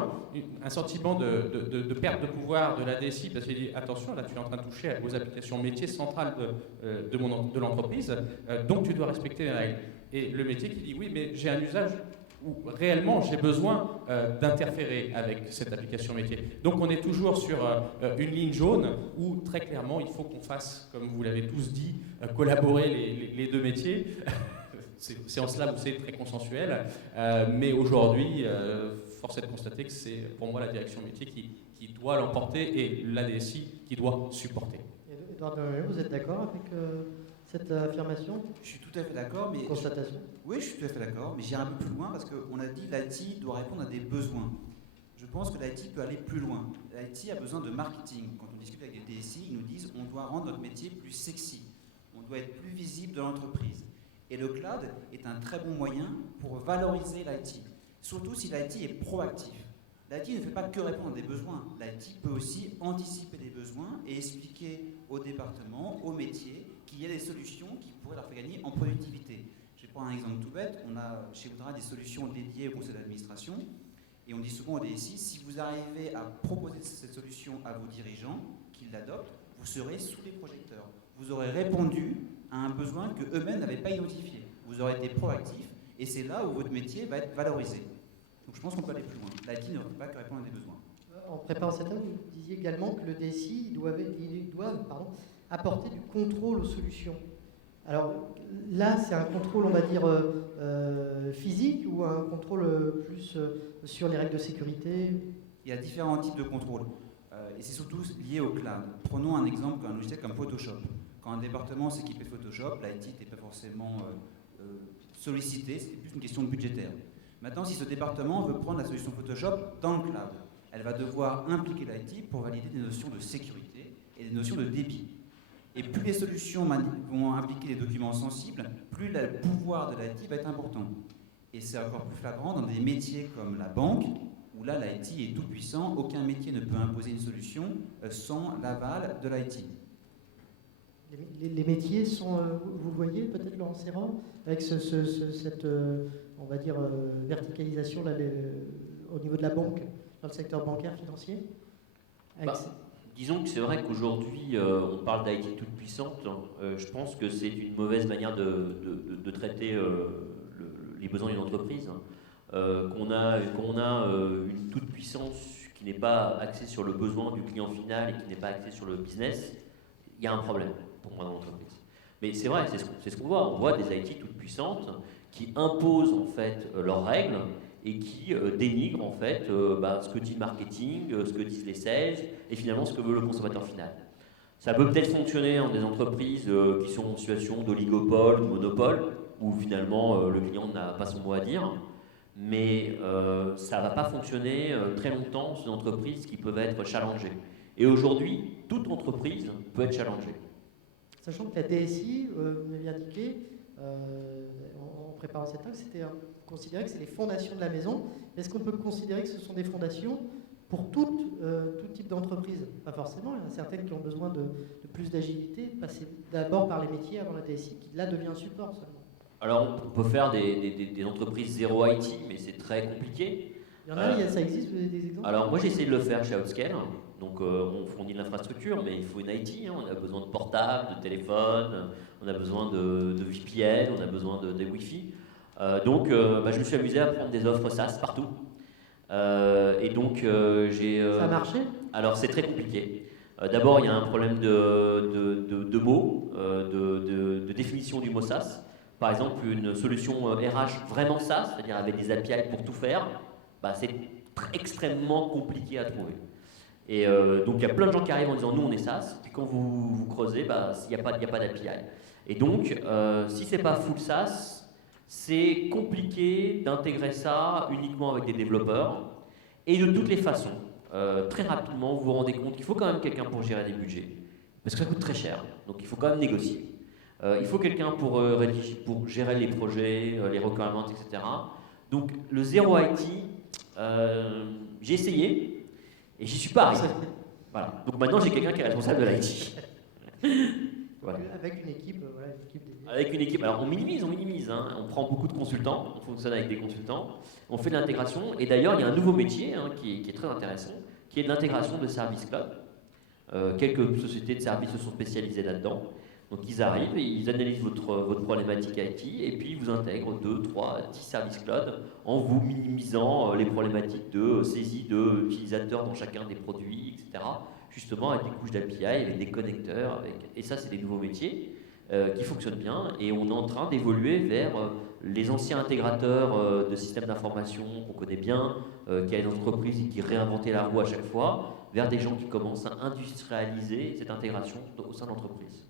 un sentiment de perte de pouvoir de la DSI, parce qu'il dit, attention, là tu es en train de toucher aux applications métiers centrales de l'entreprise, donc tu dois respecter les règles. Et le métier qui dit, oui, mais j'ai un usage où réellement j'ai besoin d'interférer avec cette application métier. Donc on est toujours sur une ligne jaune où très clairement il faut qu'on fasse, comme vous l'avez tous dit, collaborer les deux métiers. C'est en cela où c'est très consensuel, mais aujourd'hui, force est de constater que c'est pour moi la direction métier qui doit l'emporter et la DSI qui doit supporter. Edouard Delorier, vous êtes d'accord avec cette affirmation? Je suis tout à fait d'accord, mais... Constatation. Oui, je suis tout à fait d'accord, mais j'irai un peu plus loin parce qu'on a dit que l'IT doit répondre à des besoins. Je pense que l'IT peut aller plus loin. L'IT a besoin de marketing. Quand on discute avec des DSI, ils nous disent on doit rendre notre métier plus sexy, on doit être plus visible dans l'entreprise. Et le cloud est un très bon moyen pour valoriser l'IT, surtout si l'IT est proactif. L'IT ne fait pas que répondre à des besoins. L'IT peut aussi anticiper des besoins et expliquer aux départements, aux métiers, qu'il y a des solutions qui pourraient leur faire gagner en productivité. Je vais prendre un exemple tout bête. On a chez Woodra des solutions dédiées au conseil d'administration et on dit souvent au DSI, si vous arrivez à proposer cette solution à vos dirigeants, qu'ils l'adoptent, vous serez sous les projecteurs. Vous aurez répondu à un besoin que eux-mêmes n'avaient pas identifié. Vous aurez été proactif et c'est là où votre métier va être valorisé. Donc je pense qu'on peut aller plus loin. L'IT ne peut pas que répondre à des besoins. En préparant cette table, vous disiez également que le DSI doit apporter du contrôle aux solutions. Alors là, c'est un contrôle, on va dire, physique ou un contrôle plus sur les règles de sécurité? Il y a différents types de contrôles et c'est surtout lié au cloud. Prenons un exemple d'un logiciel comme Photoshop. Quand un département s'équipait Photoshop, l'IT n'était pas forcément sollicité, c'était plus une question de budgétaire. Maintenant, si ce département veut prendre la solution Photoshop dans le cloud, elle va devoir impliquer l'IT pour valider des notions de sécurité et des notions de débit. Et plus les solutions vont impliquer des documents sensibles, plus le pouvoir de l'IT va être important. Et c'est encore plus flagrant dans des métiers comme la banque, où là l'IT est tout puissant, aucun métier ne peut imposer une solution sans l'aval de l'IT. Les métiers sont, vous voyez peut-être Laurent Serran, avec cette on va dire, verticalisation là, au niveau de la banque, dans le secteur bancaire, financier? Disons que c'est vrai qu'aujourd'hui, on parle d'IT toute puissante. Je pense que c'est une mauvaise manière de traiter les besoins d'une entreprise. Qu'on a une toute puissance qui n'est pas axée sur le besoin du client final et qui n'est pas axée sur le business, il y a un problème pour moi dans l'entreprise. Mais c'est vrai, c'est ce qu'on voit. On voit des IT toutes puissantes qui imposent en fait leurs règles et qui dénigrent en fait ce que dit le marketing, ce que disent les sales et finalement ce que veut le consommateur final. Ça peut peut-être fonctionner dans des entreprises qui sont en situation d'oligopole ou de monopole, où finalement le client n'a pas son mot à dire, mais ça ne va pas fonctionner très longtemps sur des entreprises qui peuvent être challengées. Et aujourd'hui, toute entreprise peut être challengée. Sachant que la DSI, vous m'avez indiqué, en préparant cette table, c'était considérer que c'est les fondations de la maison. Est-ce qu'on peut considérer que ce sont des fondations pour tout type d'entreprise. Pas forcément, il y en a certaines qui ont besoin de plus d'agilité, passer d'abord par les métiers avant la DSI, qui là devient un support seulement. Alors, on peut faire des entreprises zéro IT, mais c'est très compliqué. Il y en a, ça existe, vous avez des exemples? Alors, moi, j'ai essayé de le faire chez Outscale. Donc, on fournit de l'infrastructure, mais il faut une IT. Hein. On a besoin de portables, de téléphones, on a besoin de VPN, on a besoin de Wi-Fi. Donc, je me suis amusé à prendre des offres SaaS partout. Et donc, j'ai... Ça a marché? Alors, c'est très compliqué. D'abord, il y a un problème de mots, de définition du mot SaaS. Par exemple, une solution RH vraiment SaaS, c'est-à-dire avec des API pour tout faire, c'est extrêmement compliqué à trouver. Et donc, il y a plein de gens qui arrivent en disant « nous, on est SaaS », puis quand vous creusez, il n'y a pas d'API. Et donc, si ce n'est pas full SaaS, c'est compliqué d'intégrer ça uniquement avec des développeurs. Et de toutes les façons, très rapidement, vous vous rendez compte qu'il faut quand même quelqu'un pour gérer des budgets. Parce que ça coûte très cher, donc il faut quand même négocier. Il faut quelqu'un pour gérer les projets, les requirements, etc. Donc le zéro IT, j'ai essayé et j'y suis pas arrivé. Voilà. Donc maintenant j'ai quelqu'un qui est responsable de l'IT. Voilà. Avec une équipe, dédiée. Avec une équipe, alors on minimise, hein. On prend beaucoup de consultants, on fonctionne avec des consultants, on fait de l'intégration, et d'ailleurs il y a un nouveau métier qui est très intéressant, qui est de l'intégration de services cloud. Quelques sociétés de services se sont spécialisées là-dedans, donc ils arrivent et ils analysent votre problématique IT, et puis ils vous intègrent 2, 3, 10 services cloud en vous minimisant les problématiques de saisie d'utilisateurs dans chacun des produits, etc. Justement avec des couches d'API, avec des connecteurs, et ça c'est des nouveaux métiers qui fonctionnent bien, et on est en train d'évoluer vers les anciens intégrateurs de systèmes d'information qu'on connaît bien, qui a des entreprises et qui réinventaient la roue à chaque fois, vers des gens qui commencent à industrialiser cette intégration au sein de l'entreprise.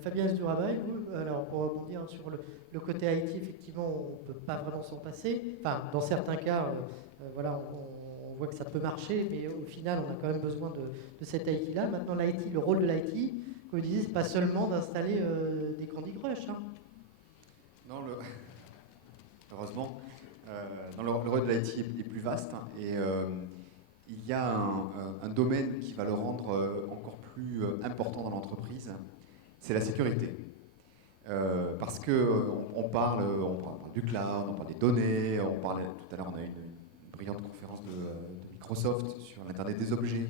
Fabien Zdurabaï, alors pour rebondir sur le côté IT, effectivement, on ne peut pas vraiment s'en passer. Enfin, dans certains cas, on voit que ça peut marcher, mais au final, on a quand même besoin de cette IT-là. Maintenant, l'IT, le rôle de l'IT, comme je disais, c'est pas seulement d'installer des Candy Crush. Hein. Non, heureusement, le rôle de l'IT est plus vaste, hein, et il y a un domaine qui va le rendre encore plus important dans l'entreprise, c'est la sécurité. Parce qu'on parle du cloud, on parle des données, tout à l'heure on a eu une brillante conférence de Microsoft sur l'Internet des objets,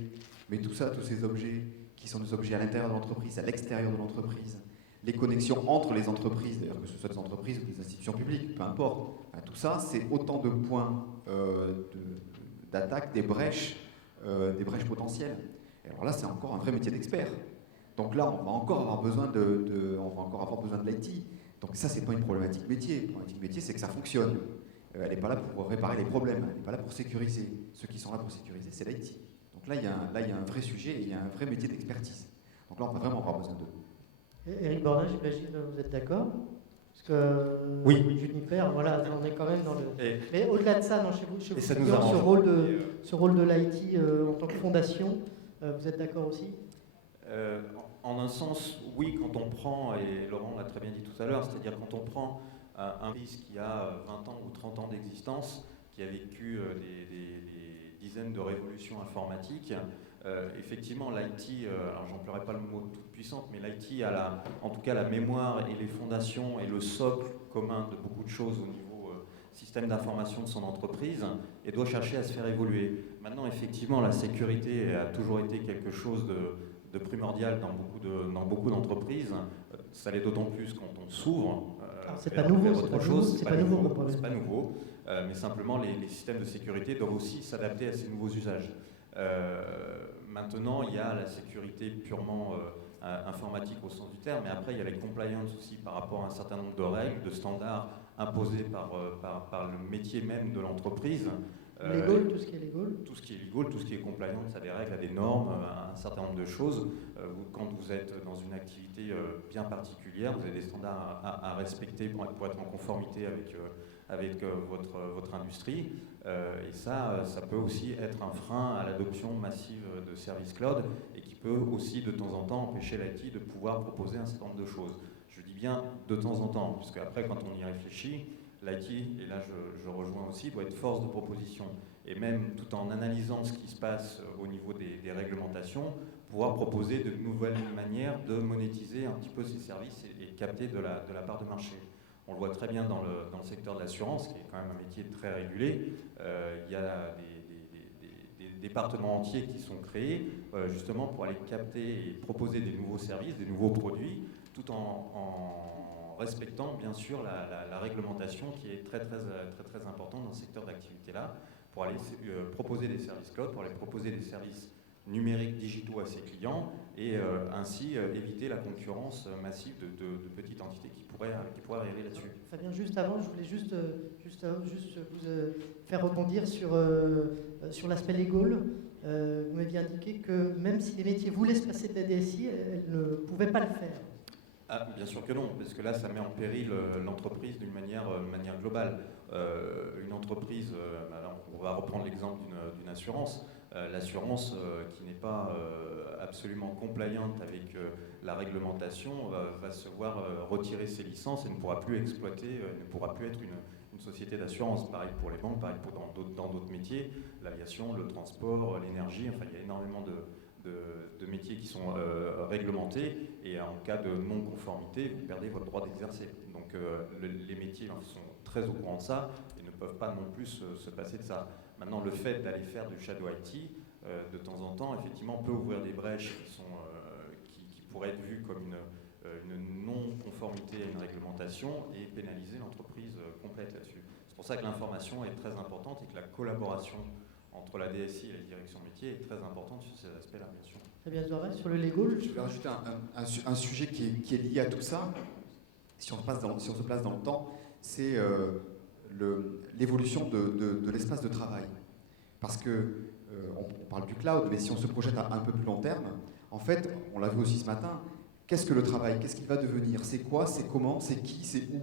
mais tout ça, tous ces objets qui sont des objets à l'intérieur de l'entreprise, à l'extérieur de l'entreprise, les connexions entre les entreprises, d'ailleurs que ce soit des entreprises ou des institutions publiques, peu importe, tout ça c'est autant de points d'attaque, des brèches potentielles. Et alors là c'est encore un vrai métier d'expert. Donc là, on va encore avoir besoin de l'IT. Donc ça, c'est pas une problématique métier. La problématique métier, c'est que ça fonctionne. Elle n'est pas là pour réparer les problèmes. Elle n'est pas là pour sécuriser. Ceux qui sont là pour sécuriser, c'est l'IT. Donc là, il y a un vrai sujet et il y a un vrai métier d'expertise. Donc là, on va vraiment avoir besoin d'eux. Éric Bornin, j'imagine que vous êtes d'accord? Parce que oui. Juniper, voilà, on est quand même dans le... Mais au-delà de ça, chez vous, ça nous arrange. ce rôle de l'IT en tant que fondation, vous êtes d'accord aussi? En un sens, oui, quand on prend, et Laurent l'a très bien dit tout à l'heure, c'est-à-dire quand on prend un pays qui a 20 ans ou 30 ans d'existence, qui a vécu des dizaines de révolutions informatiques, effectivement l'IT, alors j'emploierai pas le mot toute puissante, mais l'IT a en tout cas la mémoire et les fondations et le socle commun de beaucoup de choses au niveau système d'information de son entreprise et doit chercher à se faire évoluer. Maintenant, effectivement, la sécurité a toujours été quelque chose de primordial dans beaucoup d'entreprises. Ça l'est d'autant plus quand on s'ouvre. C'est pas nouveau, c'est pas nouveau, mais simplement les systèmes de sécurité doivent aussi s'adapter à ces nouveaux usages. Maintenant, il y a la sécurité purement informatique au sens du terme, mais après il y a les compliance aussi par rapport à un certain nombre de règles, de standards imposés par le métier même de l'entreprise. Legal, tout ce qui est legal. Tout ce qui est legal, tout ce qui est compliance, à des règles, à des normes, à un certain nombre de choses. Quand vous êtes dans une activité bien particulière, vous avez des standards à respecter pour être en conformité avec votre industrie. Et ça peut aussi être un frein à l'adoption massive de services cloud et qui peut aussi de temps en temps empêcher l'IT de pouvoir proposer un certain nombre de choses. Je dis bien de temps en temps, puisque après quand on y réfléchit, l'IT, et là je rejoins aussi, doit être force de proposition. Et même tout en analysant ce qui se passe au niveau des réglementations, pouvoir proposer de nouvelles manières de monétiser un petit peu ces services et de capter de la part de marché. On le voit très bien dans le secteur de l'assurance, qui est quand même un métier très régulé. Il y a des départements entiers qui sont créés justement pour aller capter et proposer des nouveaux services, des nouveaux produits, tout en respectant bien sûr la réglementation qui est très importante dans ce secteur d'activité-là, pour aller proposer des services cloud, pour aller proposer des services numériques digitaux à ses clients et ainsi éviter la concurrence massive de petites entités qui pourraient arriver là-dessus. Fabien, juste avant, je voulais juste vous faire rebondir sur l'aspect legal. Vous m'aviez indiqué que même si les métiers voulaient se passer de la DSI, elles ne pouvaient pas le faire. Ah, bien sûr que non, parce que là, ça met en péril l'entreprise d'une manière globale. Une entreprise, alors on va reprendre l'exemple d'une assurance. L'assurance qui n'est pas absolument compliante avec la réglementation va se voir retirer ses licences et ne pourra plus exploiter, ne pourra plus être une société d'assurance. Pareil pour les banques, pareil dans d'autres métiers, l'aviation, le transport, l'énergie, enfin il y a énormément de métiers qui sont réglementés et en cas de non-conformité, vous perdez votre droit d'exercer. Donc les métiers sont très au courant de ça et ne peuvent pas non plus se passer de ça. Maintenant, le fait d'aller faire du shadow IT, de temps en temps, effectivement, peut ouvrir des brèches qui pourraient être vues comme une non-conformité à une réglementation et pénaliser l'entreprise complète là-dessus. C'est pour ça que l'information est très importante et que la collaboration entre la DSI et la direction métier est très importante sur ces aspects-là, bien sûr. Très bien, Zoran, sur le legal. Je vais rajouter un sujet qui est lié à tout ça, si on se place dans le temps, c'est l'évolution de l'espace de travail. Parce que on parle du cloud, mais si on se projette à un peu plus long terme, en fait, on l'a vu aussi ce matin, qu'est-ce que le travail? Qu'est-ce qu'il va devenir? C'est quoi? C'est comment? C'est qui? C'est où?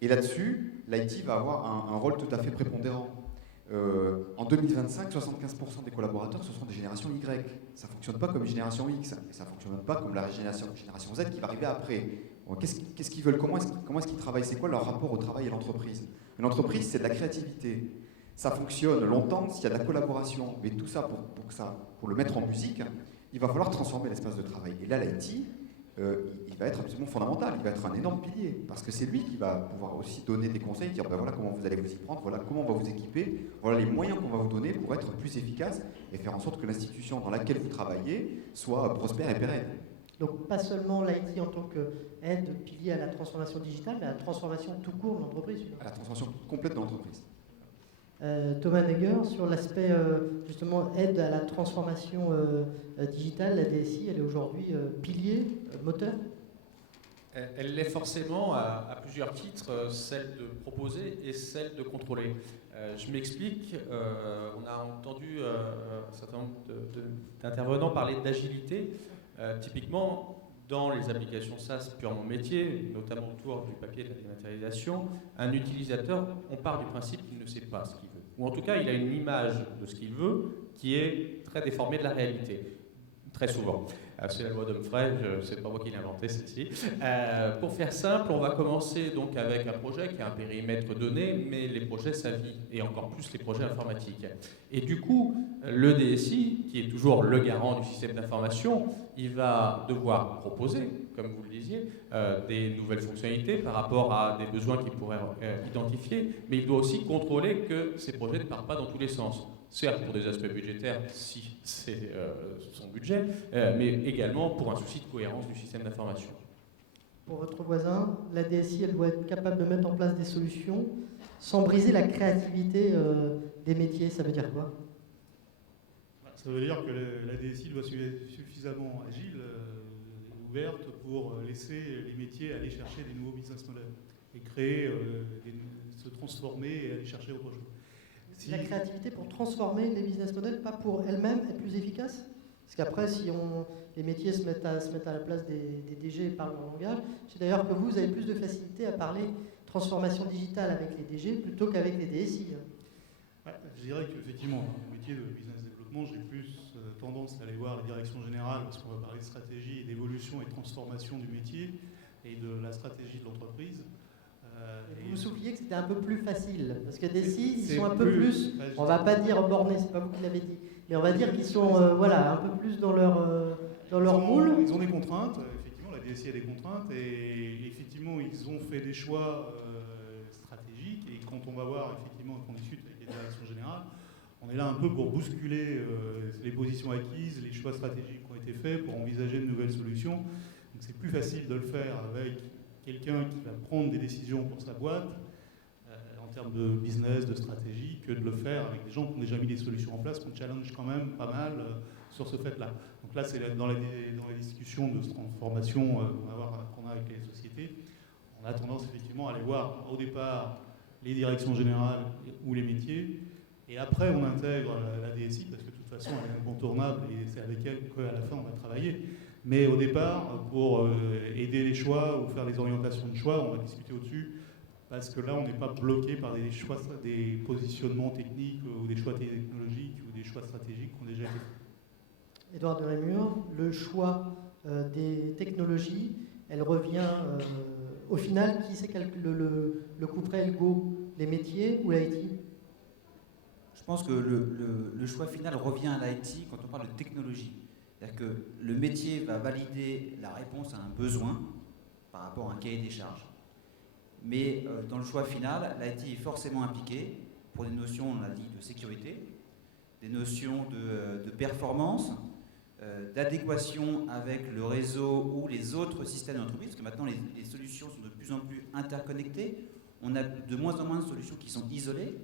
Et là-dessus, l'IT va avoir un rôle tout à fait prépondérant. En 2025, 75% des collaborateurs, ce seront des générations Y. Ça ne fonctionne pas comme une génération X, et ça ne fonctionne pas comme la génération Z qui va arriver après. Qu'est-ce qu'ils veulent? Comment est-ce qu'ils travaillent? C'est quoi leur rapport au travail et à l'entreprise? Une entreprise, c'est de la créativité. Ça fonctionne longtemps s'il y a de la collaboration. Mais tout ça, pour le mettre en musique, il va falloir transformer l'espace de travail. Et là, l'IT, il va être absolument fondamental. Il va être un énorme pilier. Parce que c'est lui qui va pouvoir aussi donner des conseils, dire ben voilà comment vous allez vous y prendre, voilà comment on va vous équiper, voilà les moyens qu'on va vous donner pour être plus efficace et faire en sorte que l'institution dans laquelle vous travaillez soit prospère et pérenne. Donc pas seulement l'IT en tant qu'aide, pilier à la transformation digitale, mais à la transformation tout court de l'entreprise. À la transformation complète de l'entreprise. Thomas Neger, sur l'aspect justement aide à la transformation digitale, la DSI, elle est aujourd'hui pilier, moteur? Elle l'est forcément à plusieurs titres, celle de proposer et celle de contrôler. Je m'explique, on a entendu un certain nombre d'intervenants parler d'agilité. Typiquement, dans les applications SaaS purement métier, notamment autour du papier et de la dématérialisation, un utilisateur, on part du principe qu'il ne sait pas ce qu'il veut. Ou en tout cas, il a une image de ce qu'il veut qui est très déformée de la réalité. Très souvent. C'est la loi d'Humphrey, c'est pas moi qui l'ai inventé celle-ci. Pour faire simple, on va commencer donc avec un projet qui a un périmètre donné, mais les projets ça vit, et encore plus les projets informatiques. Et du coup, le DSI, qui est toujours le garant du système d'information, il va devoir proposer, comme vous le disiez, des nouvelles fonctionnalités par rapport à des besoins qu'il pourrait identifier, mais il doit aussi contrôler que ces projets ne partent pas dans tous les sens. Certes pour des aspects budgétaires, si c'est son budget, mais également pour un souci de cohérence du système d'information. Pour votre voisin, la DSI, elle doit être capable de mettre en place des solutions sans briser la créativité des métiers. Ça veut dire quoi? Ça veut dire que la DSI doit être suffisamment agile, ouverte pour laisser les métiers aller chercher des nouveaux business models et créer, se transformer et aller chercher autre chose. La créativité pour transformer les business models, pas pour elles-mêmes être plus efficaces? Parce qu'après, si les métiers se mettent à la place des DG et parlent leur langage, c'est d'ailleurs que vous avez plus de facilité à parler transformation digitale avec les DG plutôt qu'avec les DSI. Ouais, je dirais qu'effectivement, dans le métier de business développement, j'ai plus tendance à aller voir la direction générale parce qu'on va parler de stratégie et d'évolution et de transformation du métier et de la stratégie de l'entreprise. Vous vous souveniez que c'était un peu plus facile, parce que DSI, ils c'est sont un peu plus, enfin, on va pas dire bornés, c'est pas vous qui l'avez dit, mais on va dire qu'ils sont voilà, un peu plus dans leur moule. Ils ont des contraintes, effectivement, la DSI a des contraintes, et effectivement, ils ont fait des choix stratégiques, et quand on va voir, effectivement, qu'on discute avec les directions générales, on est là un peu pour bousculer les positions acquises, les choix stratégiques qui ont été faits, pour envisager de nouvelles solutions. Donc c'est plus facile de le faire avec quelqu'un qui va prendre des décisions pour sa boîte, en termes de business, de stratégie, que de le faire avec des gens qui ont déjà mis des solutions en place, qu'on challenge quand même pas mal sur ce fait-là. Donc là, c'est dans les discussions de transformation qu'on a avec les sociétés, on a tendance effectivement à aller voir au départ les directions générales ou les métiers, et après on intègre la DSI, parce que de toute façon elle est incontournable et c'est avec elle qu'à la fin on va travailler. Mais au départ, pour aider les choix ou faire les orientations de choix, on va discuter au-dessus, parce que là, on n'est pas bloqué par des choix, des positionnements techniques ou des choix technologiques ou des choix stratégiques qui ont déjà été faits. Édouard de Rémur, le choix des technologies, elle revient au final, qui c'est le coup près, le go, les métiers ou l'IT? Je pense que le choix final revient à l'IT quand on parle de technologie. C'est-à-dire que le métier va valider la réponse à un besoin par rapport à un cahier des charges. Mais dans le choix final, l'IT est forcément impliqué pour des notions, on l'a dit, de sécurité, des notions de performance, d'adéquation avec le réseau ou les autres systèmes d'entreprise, parce que maintenant les solutions sont de plus en plus interconnectées. On a de moins en moins de solutions qui sont isolées.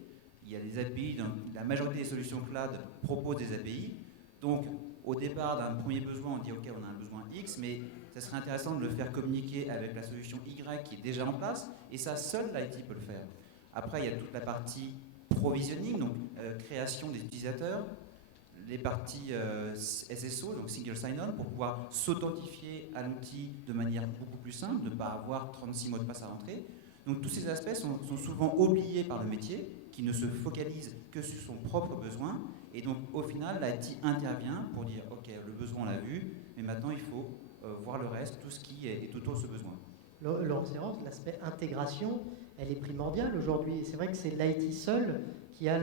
Il y a des API, la majorité des solutions cloud proposent des API. Donc, au départ d'un premier besoin, on dit ok, on a un besoin X, mais ça serait intéressant de le faire communiquer avec la solution Y qui est déjà en place, et ça, seul l'IT peut le faire. Après, il y a toute la partie provisioning, donc création des utilisateurs, les parties SSO, donc single sign-on, pour pouvoir s'authentifier à l'outil de manière beaucoup plus simple, ne pas avoir 36 mots de passe à rentrer. Donc tous ces aspects sont souvent oubliés par le métier, qui ne se focalise que sur son propre besoin. Et donc au final, l'IT intervient pour dire ok, le besoin on l'a vu, mais maintenant il faut voir le reste, tout ce qui est autour de ce besoin. Laurent Serrance, l'aspect intégration, elle est primordiale aujourd'hui. C'est vrai que c'est l'IT seul qui a,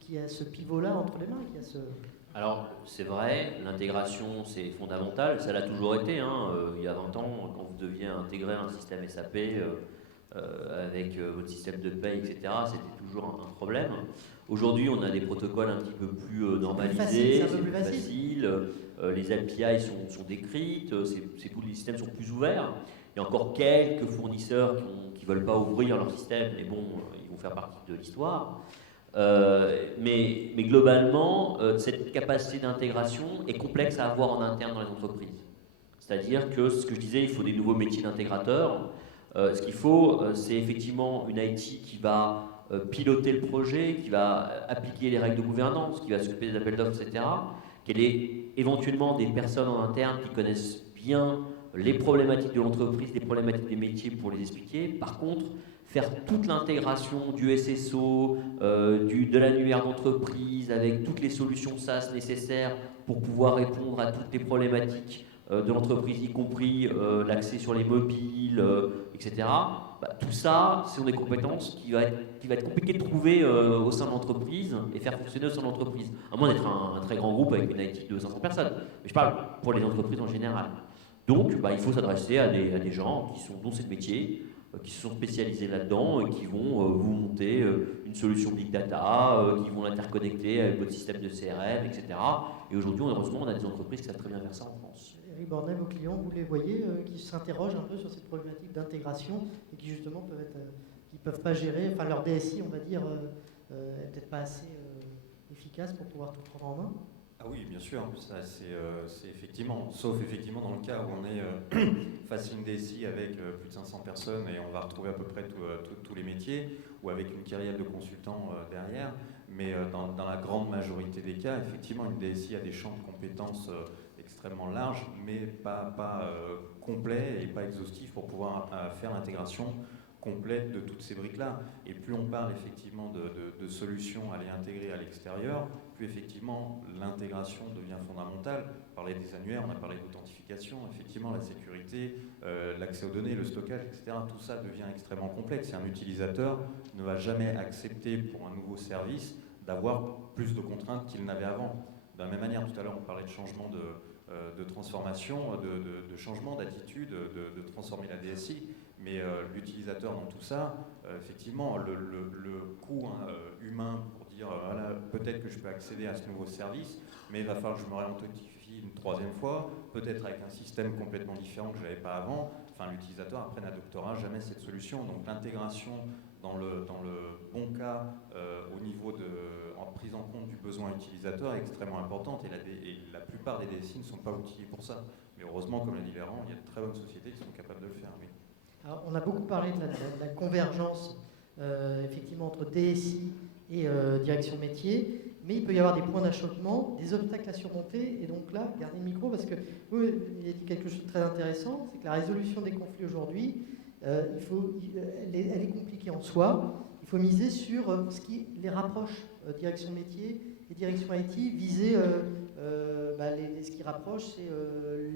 qui a ce pivot-là entre les mains. Alors, c'est vrai, l'intégration, c'est fondamental. Ça l'a toujours été. Il y a 20 ans, quand vous deviez intégrer un système SAP avec votre système de paie, etc., c'était toujours un problème. Aujourd'hui, on a des protocoles un petit peu plus normalisés, c'est plus facile. Les API sont décrites, les systèmes sont plus ouverts. Il y a encore quelques fournisseurs qui ne veulent pas ouvrir leur système, mais bon, ils vont faire partie de l'histoire. Mais globalement, cette capacité d'intégration est complexe à avoir en interne dans les entreprises. C'est-à-dire que, ce que je disais, il faut des nouveaux métiers d'intégrateurs. Ce qu'il faut, c'est effectivement une IT qui va piloter le projet, qui va appliquer les règles de gouvernance, qui va s'occuper des appels d'offres, etc. Qu'elle ait éventuellement des personnes en interne qui connaissent bien les problématiques de l'entreprise, les problématiques des métiers pour les expliquer. Par contre, faire toute l'intégration du SSO, de l'annuaire d'entreprise, avec toutes les solutions SaaS nécessaires pour pouvoir répondre à toutes les problématiques de l'entreprise, y compris l'accès sur les mobiles, etc. Tout ça, ce sont des compétences qui va être compliqué de trouver au sein de l'entreprise et faire fonctionner au sein de l'entreprise. À moins d'être un très grand groupe avec une IT de 500 personnes. Mais je parle pour les entreprises en général. Donc, il faut s'adresser à des gens dont c'est le métier, qui se sont spécialisés là-dedans et qui vont vous monter une solution Big Data, qui vont l'interconnecter avec votre système de CRM, etc. Et aujourd'hui, heureusement, on a des entreprises qui savent très bien faire ça en France. Eric Bornet, vos clients, vous les voyez qui s'interrogent un peu sur cette problématique d'intégration et qui justement peuvent pas gérer, enfin leur DSI, on va dire, est peut-être pas assez efficace pour pouvoir tout prendre en main. Ah oui, bien sûr, ça c'est effectivement, sauf effectivement dans le cas où on est face à une DSI avec plus de 500 personnes et on va retrouver à peu près tous les métiers, ou avec une carrière de consultant derrière, mais dans la grande majorité des cas, effectivement, une DSI a des champs de compétences extrêmement larges, mais pas complets et pas exhaustifs pour pouvoir faire l'intégration complète de toutes ces briques-là. Et plus on parle effectivement de solutions à les intégrer à l'extérieur, plus effectivement l'intégration devient fondamentale. On parlait des annuaires, on a parlé d'authentification, effectivement la sécurité, l'accès aux données, le stockage, etc. Tout ça devient extrêmement complexe. Et un utilisateur ne va jamais accepter pour un nouveau service d'avoir plus de contraintes qu'il n'avait avant. De la même manière, tout à l'heure on parlait de changement de transformation, de changement d'attitude, de transformer la DSI. Mais l'utilisateur dans tout ça, effectivement, le coût humain pour dire voilà, peut-être que je peux accéder à ce nouveau service, mais il va falloir que je me réauthentifie une troisième fois, peut-être avec un système complètement différent que je n'avais pas avant. Enfin, l'utilisateur après n'adoptera jamais cette solution. Donc l'intégration dans le bon cas au niveau en prise en compte du besoin utilisateur est extrêmement importante et la plupart des DSI ne sont pas outillés pour ça. Mais heureusement, comme l'a dit Laurent, il y a de très bonnes sociétés qui sont capables de le faire. Oui. Alors, on a beaucoup parlé de la convergence effectivement entre DSI et direction métier, mais il peut y avoir des points d'achoppement, des obstacles à surmonter, et donc là, gardez le micro parce que vous avez dit quelque chose de très intéressant, c'est que la résolution des conflits aujourd'hui, elle est compliquée en soi. Il faut miser sur ce qui les rapproche, direction métier et direction IT, viser ce qui rapproche, c'est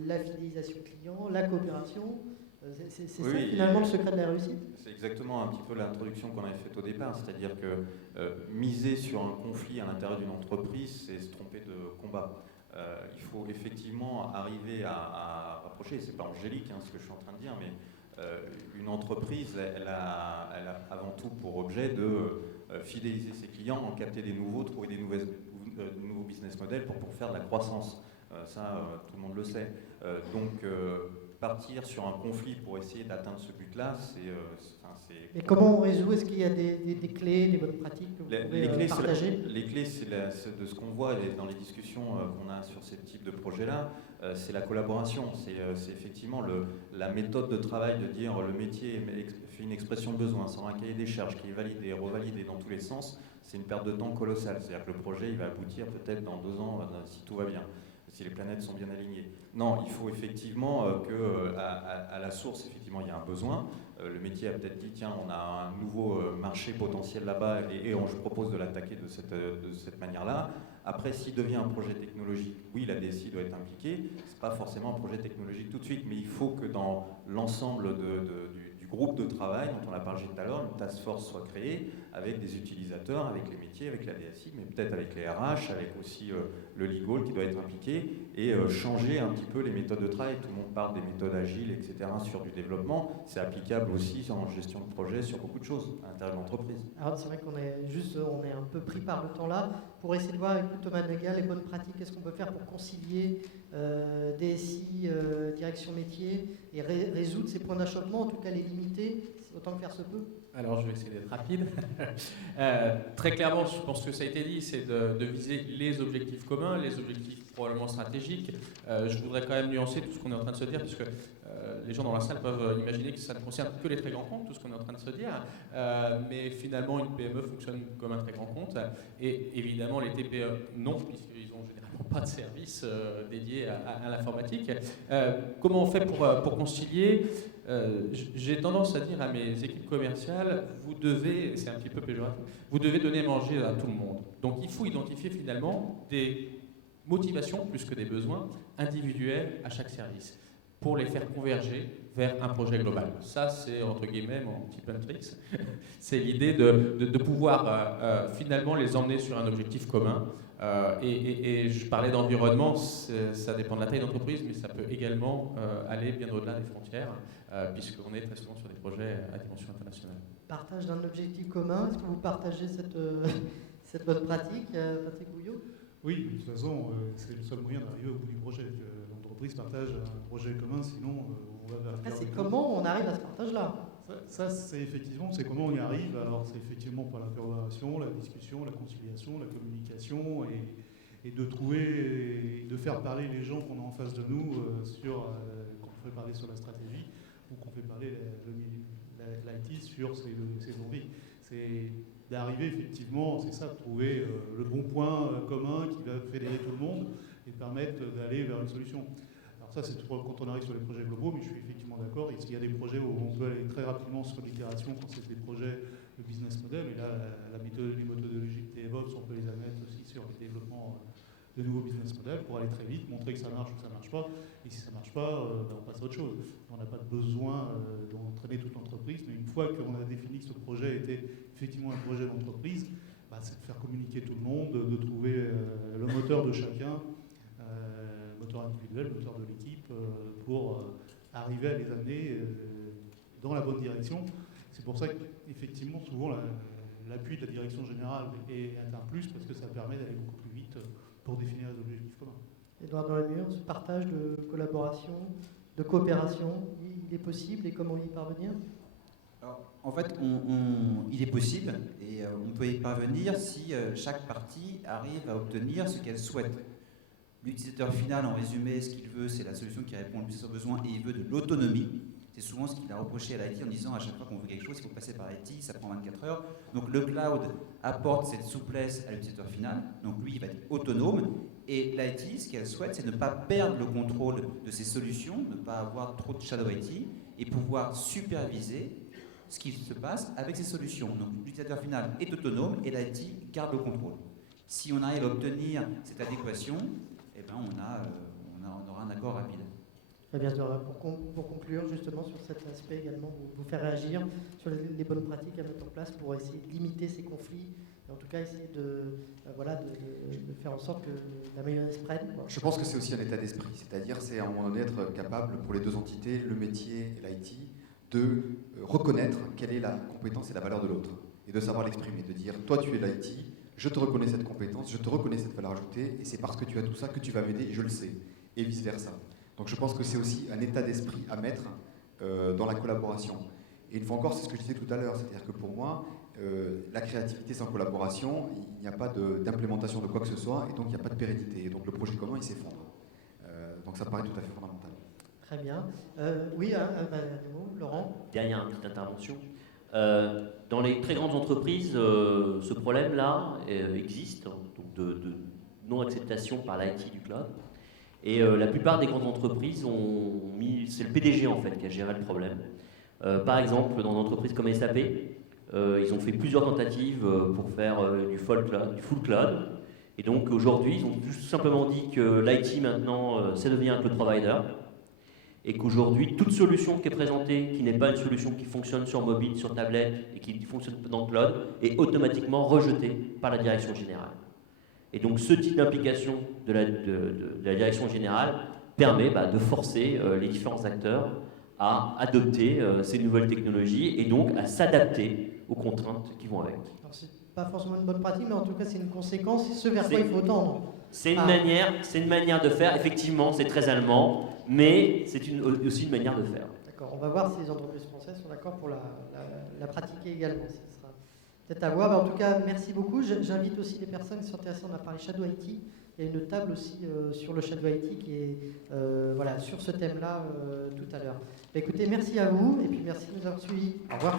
la fidélisation client, la coopération. C'est ça finalement le secret de la réussite. C'est exactement un petit peu l'introduction qu'on avait faite au départ, c'est-à-dire que miser sur un conflit à l'intérieur d'une entreprise, c'est se tromper de combat. Il faut effectivement arriver à rapprocher, c'est pas angélique ce que je suis en train de dire, mais une entreprise, elle a avant tout pour objet de fidéliser ses clients, en capter des nouveaux, trouver des nouveaux business models pour faire de la croissance. Tout le monde le sait. Donc, partir sur un conflit pour essayer d'atteindre ce but-là, c'est... Mais comment on résout? Est-ce qu'il y a des clés, des bonnes pratiques que vous pouvez partager? Les clés, c'est de ce qu'on voit dans les discussions qu'on a sur ces types de projets-là, c'est la collaboration. C'est effectivement la méthode de travail de dire le métier fait une expression de besoin, sans un cahier des charges qui est validé, revalidé dans tous les sens. C'est une perte de temps colossale. C'est-à-dire que le projet il va aboutir peut-être dans 2 ans si tout va bien, si les planètes sont bien alignées. Non, il faut effectivement qu'à la source, effectivement, il y a un besoin. Le métier a peut-être dit, tiens, on a un nouveau marché potentiel là-bas et je propose de l'attaquer de cette manière-là. Après, s'il devient un projet technologique, oui, la DSI doit être impliquée. Ce n'est pas forcément un projet technologique tout de suite, mais il faut que dans l'ensemble du groupe de travail dont on a parlé tout à l'heure, une task force soit créée avec des utilisateurs, avec les métiers, avec la DSI, mais peut-être avec les RH, avec aussi le legal qui doit être impliqué et changer un petit peu les méthodes de travail. Tout le monde parle des méthodes agiles, etc. sur du développement. C'est applicable aussi en gestion de projet sur beaucoup de choses à l'intérieur de l'entreprise. Alors c'est vrai qu'on est un peu pris par le temps là. Pour essayer de voir avec Thomas Naga les bonnes pratiques, qu'est-ce qu'on peut faire pour concilier DSI, direction métier et résoudre ces points d'achoppement, en tout cas les limiter autant que faire se peut. Alors je vais essayer d'être rapide. Très clairement, je pense que ça a été dit, c'est de viser les objectifs communs, les objectifs probablement stratégiques. Je voudrais quand même nuancer tout ce qu'on est en train de se dire, puisque les gens dans la salle peuvent imaginer que ça ne concerne que les très grands comptes, tout ce qu'on est en train de se dire. Mais finalement, une PME fonctionne comme un très grand compte. Et évidemment, les TPE, non, puisqu'ils ont généralement pas de service dédié à l'informatique. Comment on fait pour concilier? J'ai tendance à dire à mes équipes commerciales, vous devez, c'est un petit peu péjoratif, vous devez donner à manger à tout le monde. Donc il faut identifier finalement des motivations, plus que des besoins, individuels à chaque service, pour les faire converger vers un projet global. Ça, c'est entre guillemets mon petit tricks. C'est l'idée de pouvoir finalement les emmener sur un objectif commun. Et je parlais d'environnement, ça dépend de la taille d'entreprise, mais ça peut également aller bien au-delà des frontières, puisqu'on est très souvent sur des projets à dimension internationale. Partage d'un objectif commun, est-ce que vous partagez cette bonne pratique, Patrick Bouillot? Oui, de toute façon, c'est le seul moyen d'arriver au bout du projet. L'entreprise partage un projet commun, sinon on va vers... C'est comment on arrive à ce partage-là? Ça, c'est effectivement, c'est comment on y arrive. Alors, c'est effectivement par la collaboration, la discussion, la conciliation, la communication et de trouver, de faire parler les gens qu'on a en face de nous qu'on fait parler sur la stratégie ou qu'on fait parler l'IT sur ses envies. C'est d'arriver effectivement, c'est ça, de trouver le bon point commun qui va fédérer tout le monde et permettre d'aller vers une solution. Alors ça c'est quand on arrive sur les projets globaux, mais je suis effectivement d'accord. Il y a des projets où on peut aller très rapidement sur l'itération quand c'est des projets de business model, et là les méthodologies de DevOps, on peut les mettre aussi sur le développement de nouveaux business models pour aller très vite, montrer que ça marche ou que ça ne marche pas, et si ça ne marche pas, on passe à autre chose. On n'a pas besoin d'entraîner toute l'entreprise, mais une fois qu'on a défini que ce projet était effectivement un projet d'entreprise, c'est de faire communiquer tout le monde, de trouver le moteur de chacun, moteur individuel, moteur de l'équipe, pour arriver à les amener dans la bonne direction. C'est pour ça qu'effectivement, souvent, l'appui de la direction générale est un plus, parce que ça permet d'aller beaucoup plus vite pour définir les objectifs communs. Édouard Doremur, ce partage de collaboration, de coopération, il est possible, et comment y parvenir? Alors, en fait, il est possible, et on peut y parvenir si chaque partie arrive à obtenir ce qu'elle souhaite. L'utilisateur final, en résumé, ce qu'il veut, c'est la solution qui répond le plus aux besoins, et il veut de l'autonomie. C'est souvent ce qu'il a reproché à l'IT en disant à chaque fois qu'on veut quelque chose, il faut passer par l'IT, ça prend 24 heures. Donc le cloud apporte cette souplesse à l'utilisateur final. Donc lui, il va être autonome. Et l'IT, ce qu'elle souhaite, c'est ne pas perdre le contrôle de ses solutions, ne pas avoir trop de shadow IT, et pouvoir superviser ce qui se passe avec ces solutions. Donc l'utilisateur final est autonome et l'IT garde le contrôle. Si on arrive à obtenir cette adéquation, eh ben on aura un accord rapide. Très bien, pour conclure justement sur cet aspect également, vous faire réagir sur les bonnes pratiques à mettre en place pour essayer de limiter ces conflits, et en tout cas essayer de faire en sorte que la mayonnaise prenne. Je pense que c'est aussi un état d'esprit, c'est-à-dire c'est à un moment donné être capable pour les deux entités, le métier et l'IT, de reconnaître quelle est la compétence et la valeur de l'autre, et de savoir l'exprimer, de dire toi tu es l'IT, je te reconnais cette compétence, je te reconnais cette valeur ajoutée, et c'est parce que tu as tout ça que tu vas m'aider, et je le sais, et vice-versa. Donc je pense que c'est aussi un état d'esprit à mettre dans la collaboration. Et une fois encore, c'est ce que je disais tout à l'heure, c'est-à-dire que pour moi, la créativité sans collaboration, il n'y a pas d'implémentation de quoi que ce soit, et donc il n'y a pas de pérennité. Et donc le projet commun, il s'effondre. Donc ça paraît tout à fait fondamental. Très bien. Oui, un mot, Laurent. Dernière petite intervention. Dans les très grandes entreprises, ce problème-là existe, donc de non-acceptation par l'IT du cloud. Et la plupart des grandes entreprises ont mis... C'est le PDG en fait qui a géré le problème. Par exemple, dans une entreprise comme SAP, ils ont fait plusieurs tentatives pour faire du full cloud. Et donc aujourd'hui, ils ont tout simplement dit que l'IT maintenant, c'est devenu un cloud provider. Et qu'aujourd'hui, toute solution qui est présentée, qui n'est pas une solution qui fonctionne sur mobile, sur tablette, et qui fonctionne dans le cloud, est automatiquement rejetée par la direction générale. Et donc ce type d'implication de la direction générale permet de forcer les différents acteurs à adopter ces nouvelles technologies et donc à s'adapter aux contraintes qui vont avec. Ce n'est pas forcément une bonne pratique, mais en tout cas c'est une conséquence, c'est ce vers quoi il faut tendre. C'est une manière de faire, effectivement c'est très allemand, mais c'est aussi une manière de faire. D'accord, on va voir si les entreprises françaises sont d'accord pour la pratiquer également. Peut-être à voir, mais en tout cas, merci beaucoup. J'invite aussi les personnes qui sont intéressées. On a parlé Shadow IT. Il y a une table aussi sur le Shadow IT qui est sur ce thème-là tout à l'heure. Écoutez, merci à vous et puis merci de nous avoir suivis. Au revoir.